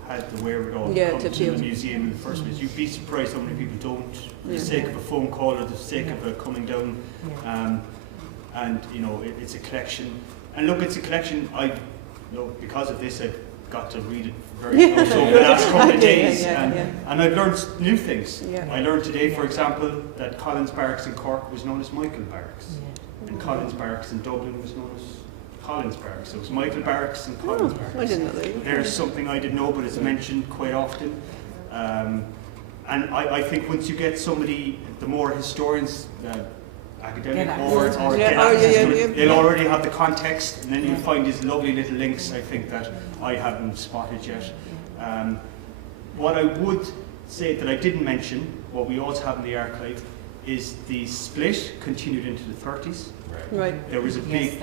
had the wherewithal to come to the museum in the first place. You'd be surprised how many people don't, for the sake of a phone call or the sake of coming down. And you know, it's a collection. And look, it's a collection. Because of this, I've got to read it very close over the last couple of days, and I've learned new things. I learned today, for example, that Collins Barracks in Cork was known as Michael Barracks, and Collins Barracks in Dublin was known as Collins Barracks. So it was Michael Barracks and Collins Barracks. I didn't know that. There's something I didn't know, but it's mentioned quite often. And I think once you get somebody, the more historians, academic or they'll already have the context, and then you'll find these lovely little links, I think, that I haven't spotted yet. What I would say that I didn't mention, what we also have in the archive, is the split continued into the 30s. Right. There was a big,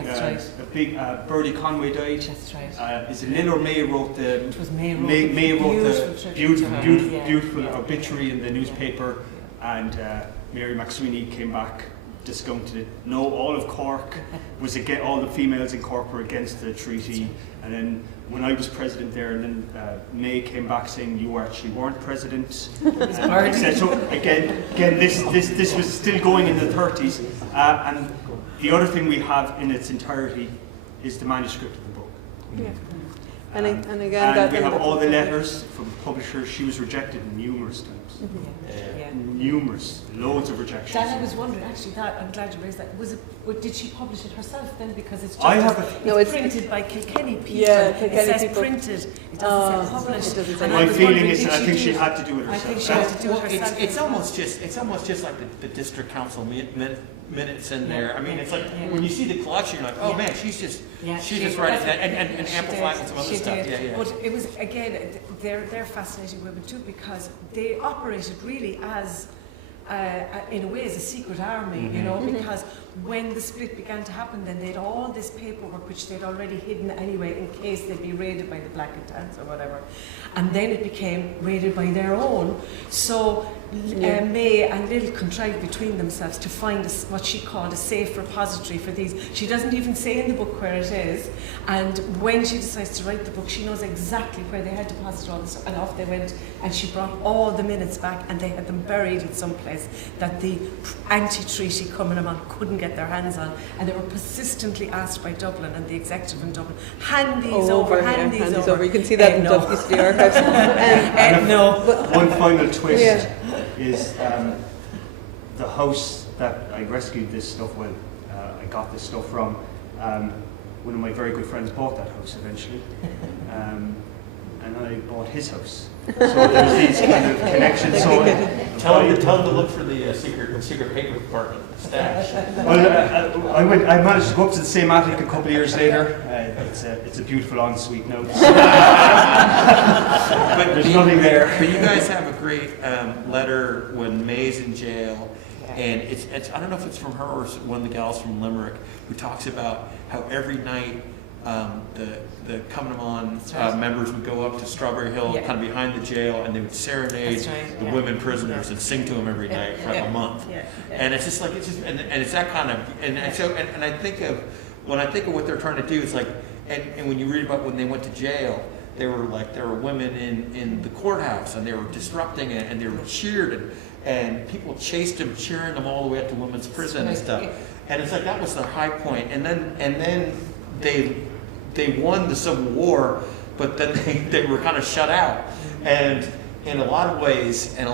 Bertie Conway died. That's right. Is it Lynn or May wrote the? It was May wrote May wrote the beautiful beautiful obituary in the newspaper, and Mary McSweeney came back, discounted it. No, all of Cork was against. All the females in Cork were against the treaty, and then when I was president there, and then May came back saying you actually weren't president. So again, this was still going in the 30s, and the other thing we have in its entirety is the manuscript of the book. Yeah. And again, we have all the letters from publishers. She was rejected numerous times. Numerous, loads of rejections. Dan, I was wondering, actually, that I'm glad you raised that. Did she publish it herself then? Because it's printed by Kilkenny people. Yeah, Kilkenny it says people. printed. It doesn't say published. It doesn't My feeling is, I think she had to do it herself. I think she had to do it herself. It's almost just like the district council minutes in there. I mean, it's like when you see the collection, you're like, oh man, she's just writing that and amplifying some other stuff. But it was, again, they're fascinating women too, because they operated really as in a way as a secret army, you know, because when the split began to happen, then they'd all this paperwork which they'd already hidden anyway in case they'd be raided by the Black and Tans or whatever, and then it became raided by their own. So May and Lil contrived between themselves to find what she called a safe repository for these. She doesn't even say in the book where it is, and when she decides to write the book, she knows exactly where they had deposited all this stuff, and off they went, and she brought all the minutes back, and they had them buried in some place that the anti-treaty Cumann couldn't get their hands on, and they were persistently asked by Dublin and the executive in Dublin, hand these over, hand these over. You can see that in no. WCD archives. No. One final twist is the house that I rescued this stuff I got this stuff from. One of my very good friends bought that house eventually, and I bought his house. So there's these kind of connections. So tell him to look for the secret paper compartment stash. Well, I managed to go up to the same attic a couple of years later. It's a beautiful ensuite now. But there's nothing there. But you guys have a great letter when May's in jail, and it's I don't know if it's from her or one of the gals from Limerick, who talks about how every night the Cumann members would go up to Strawberry Hill, kind of behind the jail, and they would serenade the women prisoners and sing to them every night for like a month. And it's just like and it's that kind of and I think of when I think of what they're trying to do, it's like and when you read about when they went to jail, there were women in the courthouse, and they were disrupting it, and they were cheered, and people chased them, cheering them all the way up to women's prison and stuff. And it's like that was the high point. And then they won the Civil War, but then they were kind of shut out. And in a lot of ways, the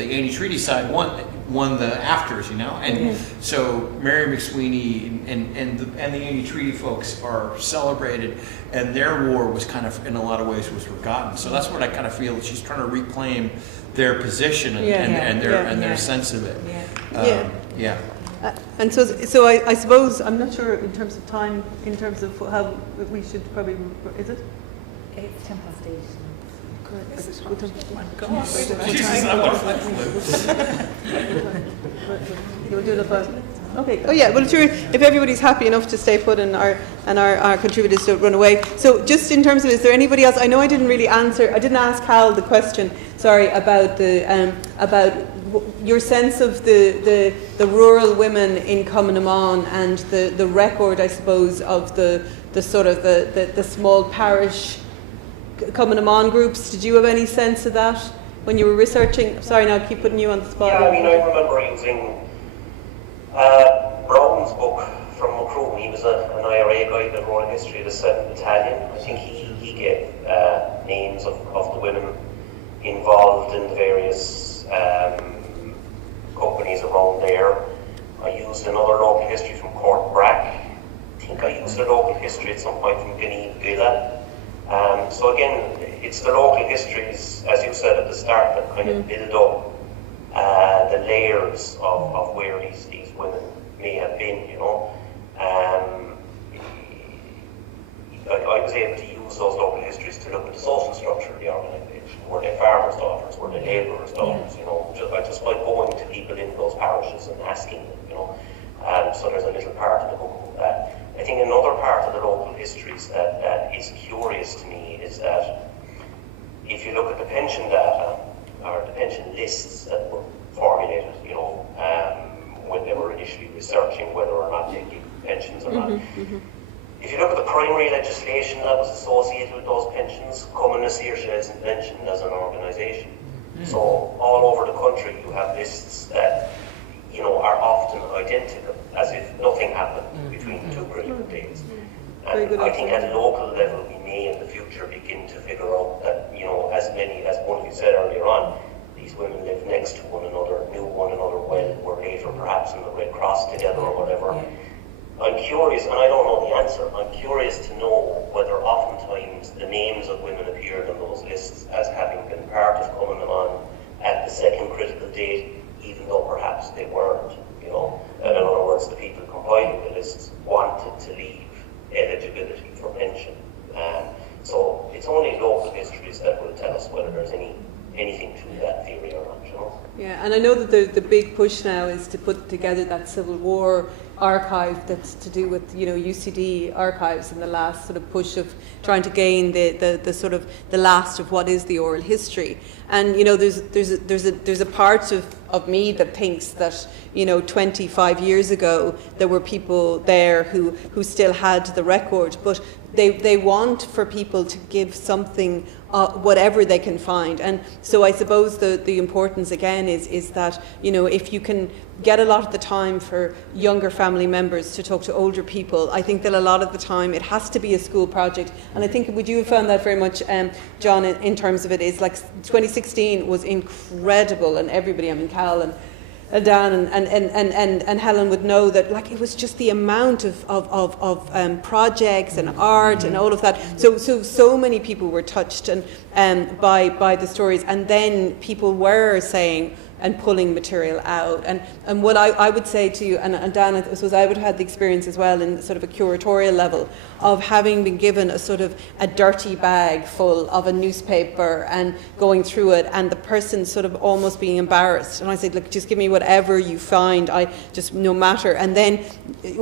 anti-treaty side won the afters, you know. And so Mary McSweeney and the anti-treaty folks are celebrated, and their war was kind of in a lot of ways was forgotten. So that's what I kind of feel that she's trying to reclaim their position and their sense of it. And so I suppose, I'm not sure in terms of time, in terms of how we should probably, is it? It's 8:10. You'll do the okay. Oh yeah. Well, sure. If everybody's happy enough to stay put and our contributors don't run away. So, just in terms of, is there anybody else? I know I didn't ask Hal the question. Sorry about about your sense of the rural women in Cumann and the record, I suppose, of the sort of the small parish Cumann groups. Did you have any sense of that when you were researching? Sorry, now I keep putting you on the spot. Yeah, I mean, I remember using Brown's book from Macroom. He was an IRA guy that wrote a history of the 7th Battalion. I think he gave names of the women involved in the various companies around there. I used another local history from Cork Brack. I think I used a local history at some point from Guinea Gila. So again, it's the local histories, as you said at the start, that kind of build up the layers of where these women may have been, you know. I was able to use those local histories to look at the social structure of the organisation. Were they farmers' daughters? Were they labourers' daughters? You know, just by going to people in those parishes and asking them, you know. so there's a little part of the book about that. I think another part of the local histories that is curious to me is that if you look at the pension data, or the pension lists that were formulated, when they were initially researching whether or not they give pensions or not. If you look at the primary legislation that was associated with those pensions, Cumann na Saoirse isn't mentioned as an organisation. So all over the country you have lists that are often identical, as if nothing happened between the two critical dates. And I think at a local level we may in the future begin to figure out that, as one of you said earlier on, these women live next to one another, knew one another well, were later perhaps in the Red Cross together or whatever. I'm curious, and I don't know the answer, I'm curious to know whether oftentimes the names of women appeared on those lists as having been part of coming on at the second critical date, even though perhaps they weren't, And in other words, the people compiling the lists wanted to leave eligibility for pension. So it's only local histories that will tell us whether there's anything to that theory or not, Yeah, and I know that the big push now is to put together that Civil War archive that's to do with UCD archives, and the last sort of push of trying to gain the sort of the last of what is the oral history. And there's a part of me that thinks that 25 years ago there were people there who still had the record, but they want for people to give something, whatever they can find. And so I suppose the importance again is that if you can get a lot of the time for younger family members to talk to older people, I think that a lot of the time it has to be a school project. And I think would you have found that very much, John, in terms of it is like 2016 was incredible, and everybody, Cal and Dan and Helen would know that it was just the amount of projects and art and all of that. So many people were touched and by the stories, and then people were saying and pulling material out. And what I would say to you, and Dan, I suppose I would have had the experience as well in sort of a curatorial level of having been given a sort of a dirty bag full of a newspaper and going through it, and the person sort of almost being embarrassed. And I said, look, just give me whatever you find, no matter. And then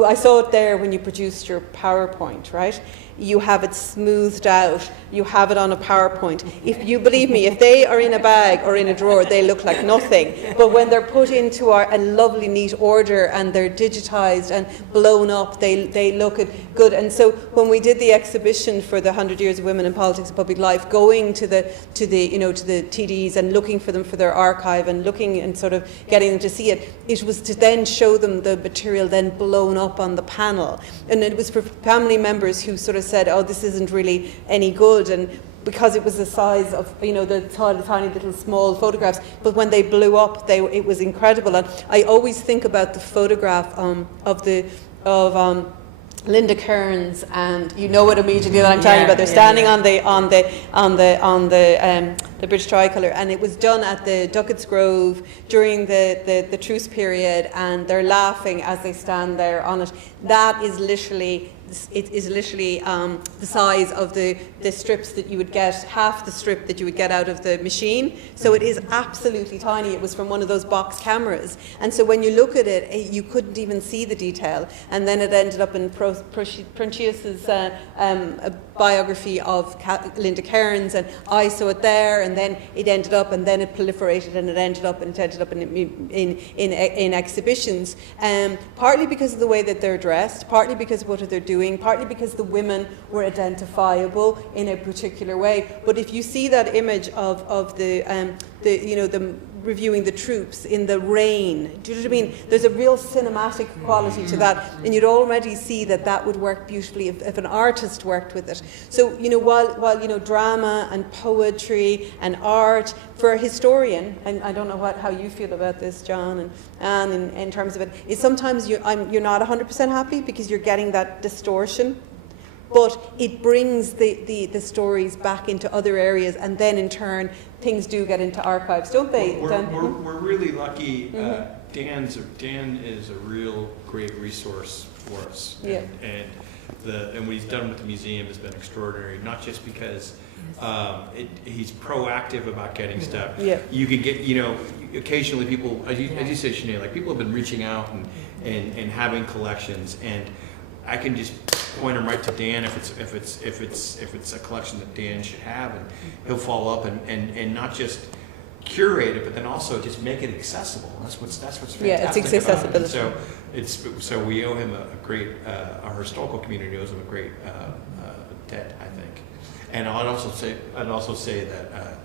I saw it there when you produced your PowerPoint, right? You have it smoothed out, you have it on a PowerPoint. If you believe me, if they are in a bag or in a drawer, they look like nothing. But when they're put into a lovely, neat order and they're digitized and blown up, they look good. And so when we did the exhibition for the 100 Years of Women in Politics and Public Life, going to the TDs and looking for them for their archive and looking and sort of getting them to see it, it was to then show them the material then blown up on the panel. And it was for family members who sort of said, oh, this isn't really any good, and because it was the size of the tiny little small photographs, but when they blew up, it was incredible. And I always think about the photograph of Linda Kearns, and you know it immediately that I'm telling you about. They're standing on the British tricolour, and it was done at the Duckett's Grove during the truce period, and they're laughing as they stand there on it. That is literally. It is literally the size of the strips that you would get, half the strip that you would get out of the machine. So it is absolutely tiny. It was from one of those box cameras. And so when you look at it, you couldn't even see the detail. And then it ended up in Proncius's biography of Linda Kearns, and I saw it there, and then it ended up, and then it proliferated, and it ended up in exhibitions. Partly because of the way that they're dressed, partly because of what they're doing, partly because the women were identifiable in a particular way. But if you see that image of the reviewing the troops in the rain, do you know what I mean? There's a real cinematic quality to that, and you'd already see that would work beautifully if an artist worked with it. So while drama and poetry and art for a historian, and I don't know how you feel about this, John and Anne, in terms of it, is sometimes you're not 100% happy because you're getting that distortion. But it brings the stories back into other areas, and then in turn things do get into archives, don't they? We're really lucky. Dan is a real great resource for us, and what he's done with the museum has been extraordinary. Not just because he's proactive about getting stuff. Yeah. You can get, occasionally people, as you say, Sinead, like people have been reaching out and having collections, and I can just point them right to Dan if it's a collection that Dan should have, and he'll follow up and not just curate it, but then also just make it accessible. That's what's fantastic. Yeah, it's accessibility. About it. So we owe him a great, our historical community owes him a great debt, I think. And I'd also say that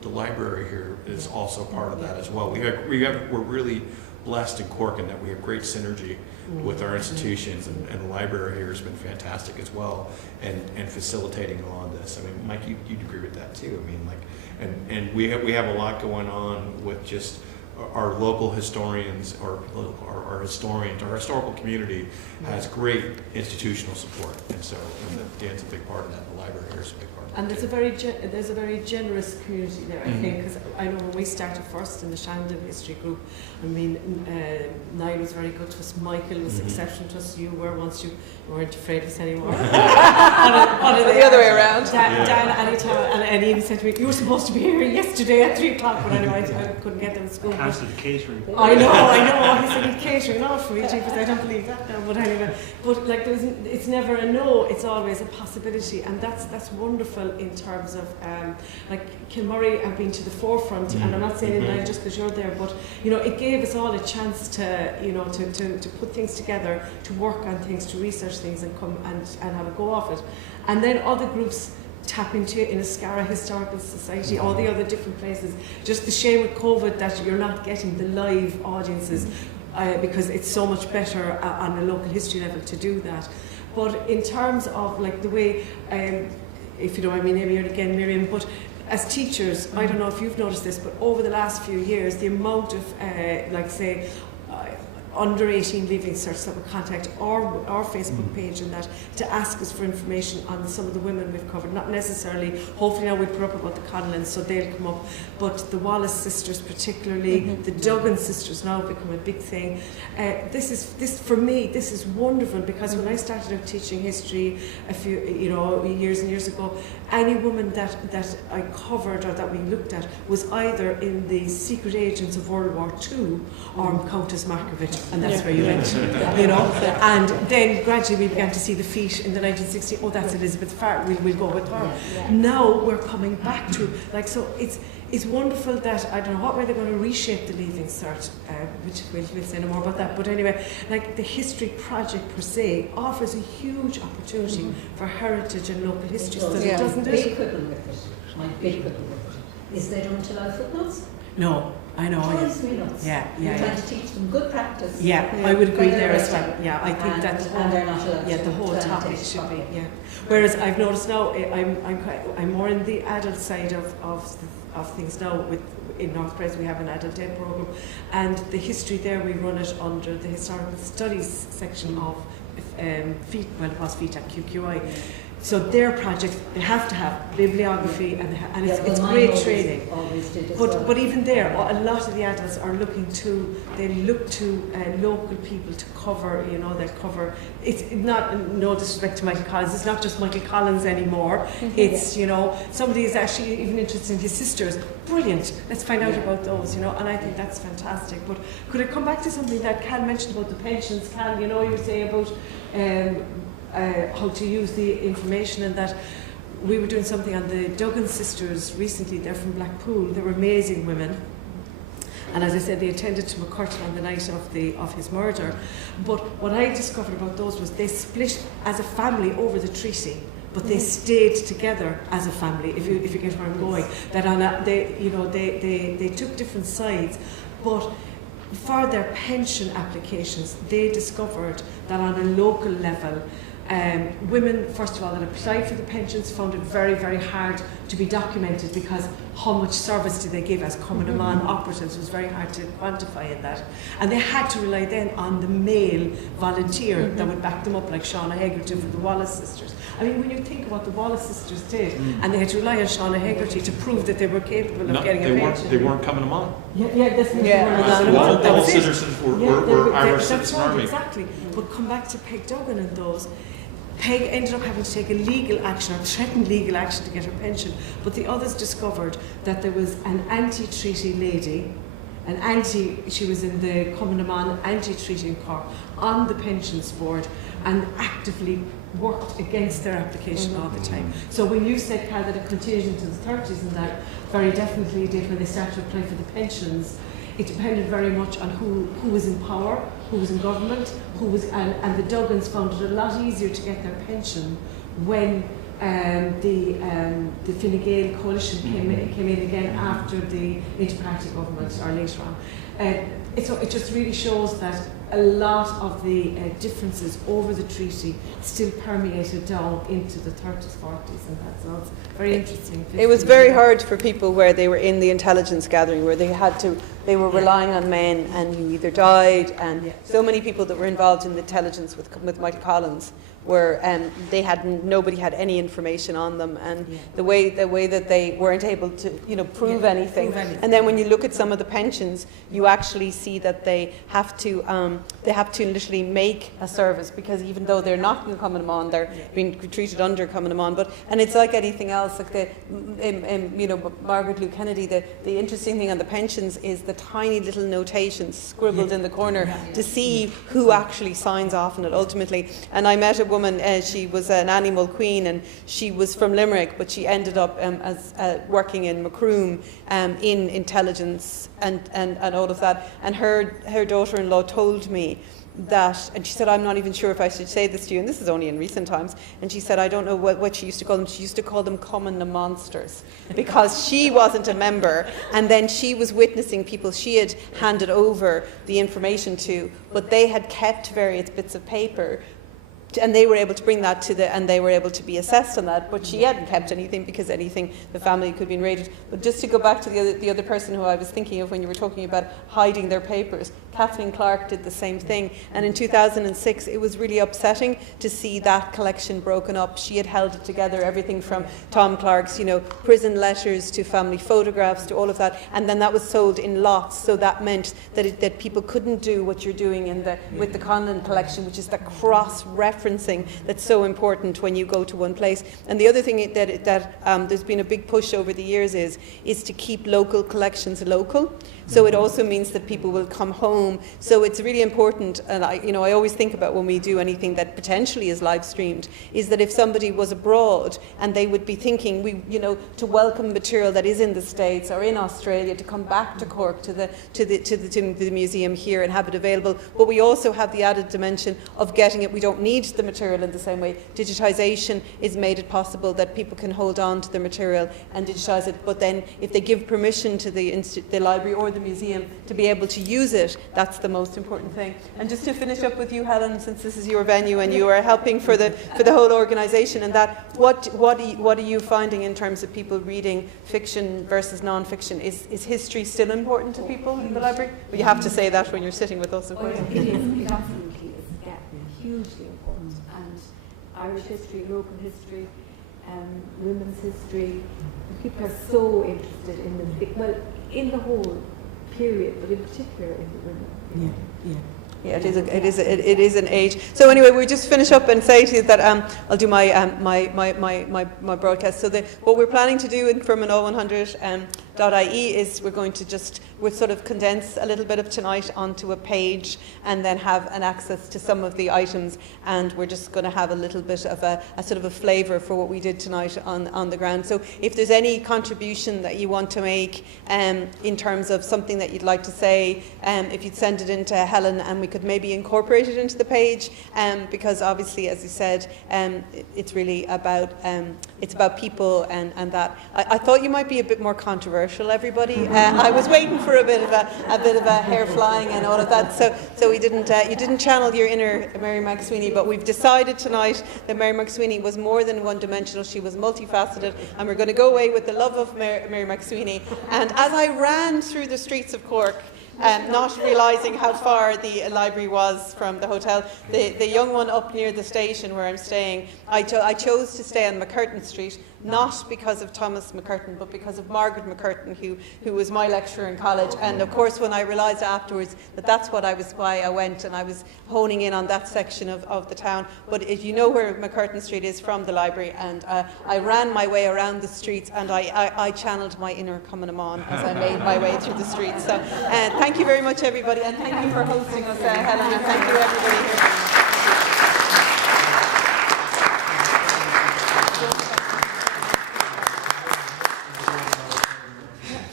the library here is also part of that as well. We're really blessed in Cork in that we have great synergy with our institutions, and the library here has been fantastic as well, and facilitating along this. I mean, Mike, you'd agree with that too. I mean, and we have a lot going on with just our local historians, our historians, our historical community has great institutional support, and Dan's a big part of that. The library here is a big part of that. And there's a very generous community there, I think, because I know when we started first in the Shandon History Group, I mean, Niall was very good to us, Michael was exceptional to us, you were once you weren't afraid of us anymore. The other way around. Dan anytime, and he even said to me, you were supposed to be here yesterday at 3 o'clock, but anyway, I couldn't get them to school. Cancel the catering. I know, he said he'd catering out for me, because I don't believe that now, but anyway. But like, it's never a no, it's always a possibility, and that's wonderful in terms of, like, Kilmurray have been to the forefront, and I'm not saying it just because you're there, but, you know, it gave us all a chance to, you know, to put things together, to work on things, to research things, and come and have a go of it. And then other groups tap into it in Ascara Historical Society, all the other different places. Just the shame with COVID that you're not getting the live audiences, because it's so much better on a local history level to do that. But in terms of like the way, if you know, I mean, maybe again, Miriam, but as teachers, I don't know if you've noticed this, but over the last few years, the amount of, like say, under 18 leaving certs that would contact our Facebook page and that to ask us for information on some of the women we've covered. Not necessarily, hopefully now we put up about the Connellans, so they'll come up, but the Wallace sisters particularly, the Duggan sisters now have become a big thing. This for me, this is wonderful, because when I started out teaching history a few, you know, years and years ago, any woman that I covered or that we looked at was either in the secret agents of World War II or Countess Markovic. And that's where you went, you know. And then gradually we began to see the feat in the 1960s. Oh, that's Elizabeth Farr. We'll go with her. Now we're coming back to, like, so it's wonderful that, I don't know what way they're going to reshape the Leaving Cert, which we'll say no more about that. But anyway, like the History Project per se offers a huge opportunity for heritage and local history study, doesn't it? Big quibble with it. My big quibble with it is they don't allow footnotes. No. I know. Drives me nuts. You're trying to teach them good practice. I would agree there as well. Yeah, I think that. And they're not allowed. Yeah, the whole topic should be. Yeah. Whereas I've noticed now, I'm more in the adult side of things now. In North Press we have an adult ed program, and the history there we run it under the historical studies section of FEET, well it was FEET at QQI. So their projects, they have to have bibliography, and it's great training. But even there, a lot of the adults are look to local people to cover, you know, they'll cover, it's not, no disrespect to Michael Collins, it's not just Michael Collins anymore, it's, you know, somebody is actually even interested in his sisters, brilliant, let's find out about those, you know, and I think that's fantastic. But could I come back to something that Cal mentioned about the pensions? Cal, you know, you were saying about how to use the information, and that we were doing something on the Duggan sisters recently. They're from Blackpool. They were amazing women, and as I said, they attended to McCurtain on the night of his murder. But what I discovered about those was they split as a family over the treaty, but they stayed together as a family. If you get where I'm going, that they took different sides, but for their pension applications, they discovered that on a local level, women, first of all, that applied for the pensions found it very, very hard to be documented, because how much service did they give as Cumann operatives was very hard to quantify in that. And they had to rely then on the male volunteer that would back them up, like Shauna Hegarty for the Wallace sisters. I mean, when you think what the Wallace sisters did, and they had to rely on Shauna Hegarty to prove that they were capable of getting a pension. They weren't coming on. All citizens were Irish Citizen Army. Exactly. But come back to Peg Duggan and those. Peg ended up having to take a legal action, or threatened legal action, to get her pension. But the others discovered that there was an anti-treaty lady an she was in the Common Man anti-treaty in Cork on the pensions board and actively worked against their application all the time. So when you said, Cal, that it continued into the 30s, and that very definitely did when they started applying for the pensions, it depended very much on who was in power, who was in government, and the Duggans found it a lot easier to get their pension when the Fine Gael coalition came in again after the inter-party government, or later on. It just really shows that a lot of the differences over the treaty still permeated down into the 30s, 40s, and that's all. It's very interesting. It was very hard for people where they were in the intelligence gathering, where they were relying on men and who either died, and so many people that were involved in the intelligence with Michael Collins were nobody had any information on them, and the way that they weren't able to prove anything. And then when you look at some of the pensions, you actually see that they have to literally make a service, because even though they're not in Common Law, they're being treated under Common Law. And it's like anything else, like Margaret Lou Kennedy. The interesting thing on the pensions is the tiny little notations scribbled in the corner to see who actually signs off on it ultimately. And I met a woman, she was an animal queen, and she was from Limerick, but she ended up as working in Macroom in intelligence and all of that. And her daughter-in-law told me that, and she said, I'm not even sure if I should say this to you, and this is only in recent times, and she said, I don't know what she used to call them. She used to call them common the monsters, because she wasn't a member, and then she was witnessing people she had handed over the information to, but they had kept various bits of paper, and they were able to bring that and they were able to be assessed on that, but she hadn't kept anything, because anything, the family could be raided. But just to go back to the other person who I was thinking of when you were talking about hiding their papers, Kathleen Clark did the same thing, and in 2006 it was really upsetting to see that collection broken up. She had held it together, everything from Tom Clark's prison letters to family photographs to all of that, and then that was sold in lots. So that meant that people couldn't do what you're doing with the Conlon collection, which is the cross-referencing that's so important when you go to one place. And the other thing that there's been a big push over the years is to keep local collections local. So it also means that people will come home. So it's really important, and I always think about when we do anything that potentially is live streamed, is that if somebody was abroad and they would be thinking, to welcome material that is in the States or in Australia, to come back to Cork to the museum here and have it available. But we also have the added dimension of getting it. We don't need the material in the same way. Digitisation is made it possible that people can hold on to the material and digitise it. But then if they give permission to the library or the museum to be able to use it, that's the most important thing. And just to finish up with you, Helen, since this is your venue and you are helping for the whole organisation, and that, what are you finding in terms of people reading fiction versus non-fiction? Is history still important to people in the library? Well, you have to say that when you're sitting with us, of course. It is, it absolutely is hugely important. And Irish history, European history, women's history, people are so interested in in the whole period, but in particular in the women. Yeah, it is an age. So anyway, we'll just finish up and say to you that I'll do my broadcast. So what we're planning to do from an all100.ie is we'll sort of condense a little bit of tonight onto a page, and then have an access to some of the items, and we're just going to have a little bit of a sort of a flavour for what we did tonight on the ground. So if there's any contribution that you want to make in terms of something that you'd like to say, if you'd send it in to Helen, and we could maybe incorporate it into the page, because obviously, as you said, it's really about people and that. I thought you might be a bit more controversial, everybody. I was waiting for a bit of a hair flying and all of that. So we didn't. You didn't channel your inner Mary McSweeney, but we've decided tonight that Mary McSweeney was more than one-dimensional. She was multifaceted, and we're going to go away with the love of Mary McSweeney. And as I ran through the streets of Cork, not realising how far the library was from the hotel. The young one up near the station where I'm staying, I chose to stay on McCurtain Street, not because of Thomas McCurtain, but because of Margaret McCurtain, who was my lecturer in college. And of course, when I realised afterwards that that's why I went, and I was honing in on that section of the town. But if you know where McCurtain Street is from the library, and I ran my way around the streets, and I channeled my inner Cumann as I made my way through the streets. So thank you very much, everybody, and thank you for hosting us, Helen, and thank you, everybody here.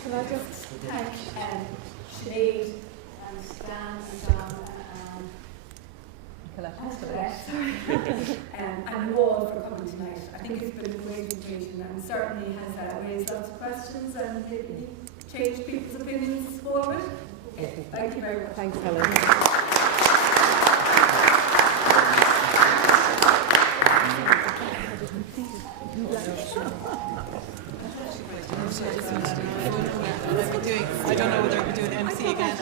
Can I just thank Sinead and Dan and John and Colette, and you all for coming tonight. I think it's been a great occasion and certainly has raised lots of questions and changed people's opinions forward. Thank you very much. Thanks, Helen. I don't know whether I'll be doing MC again.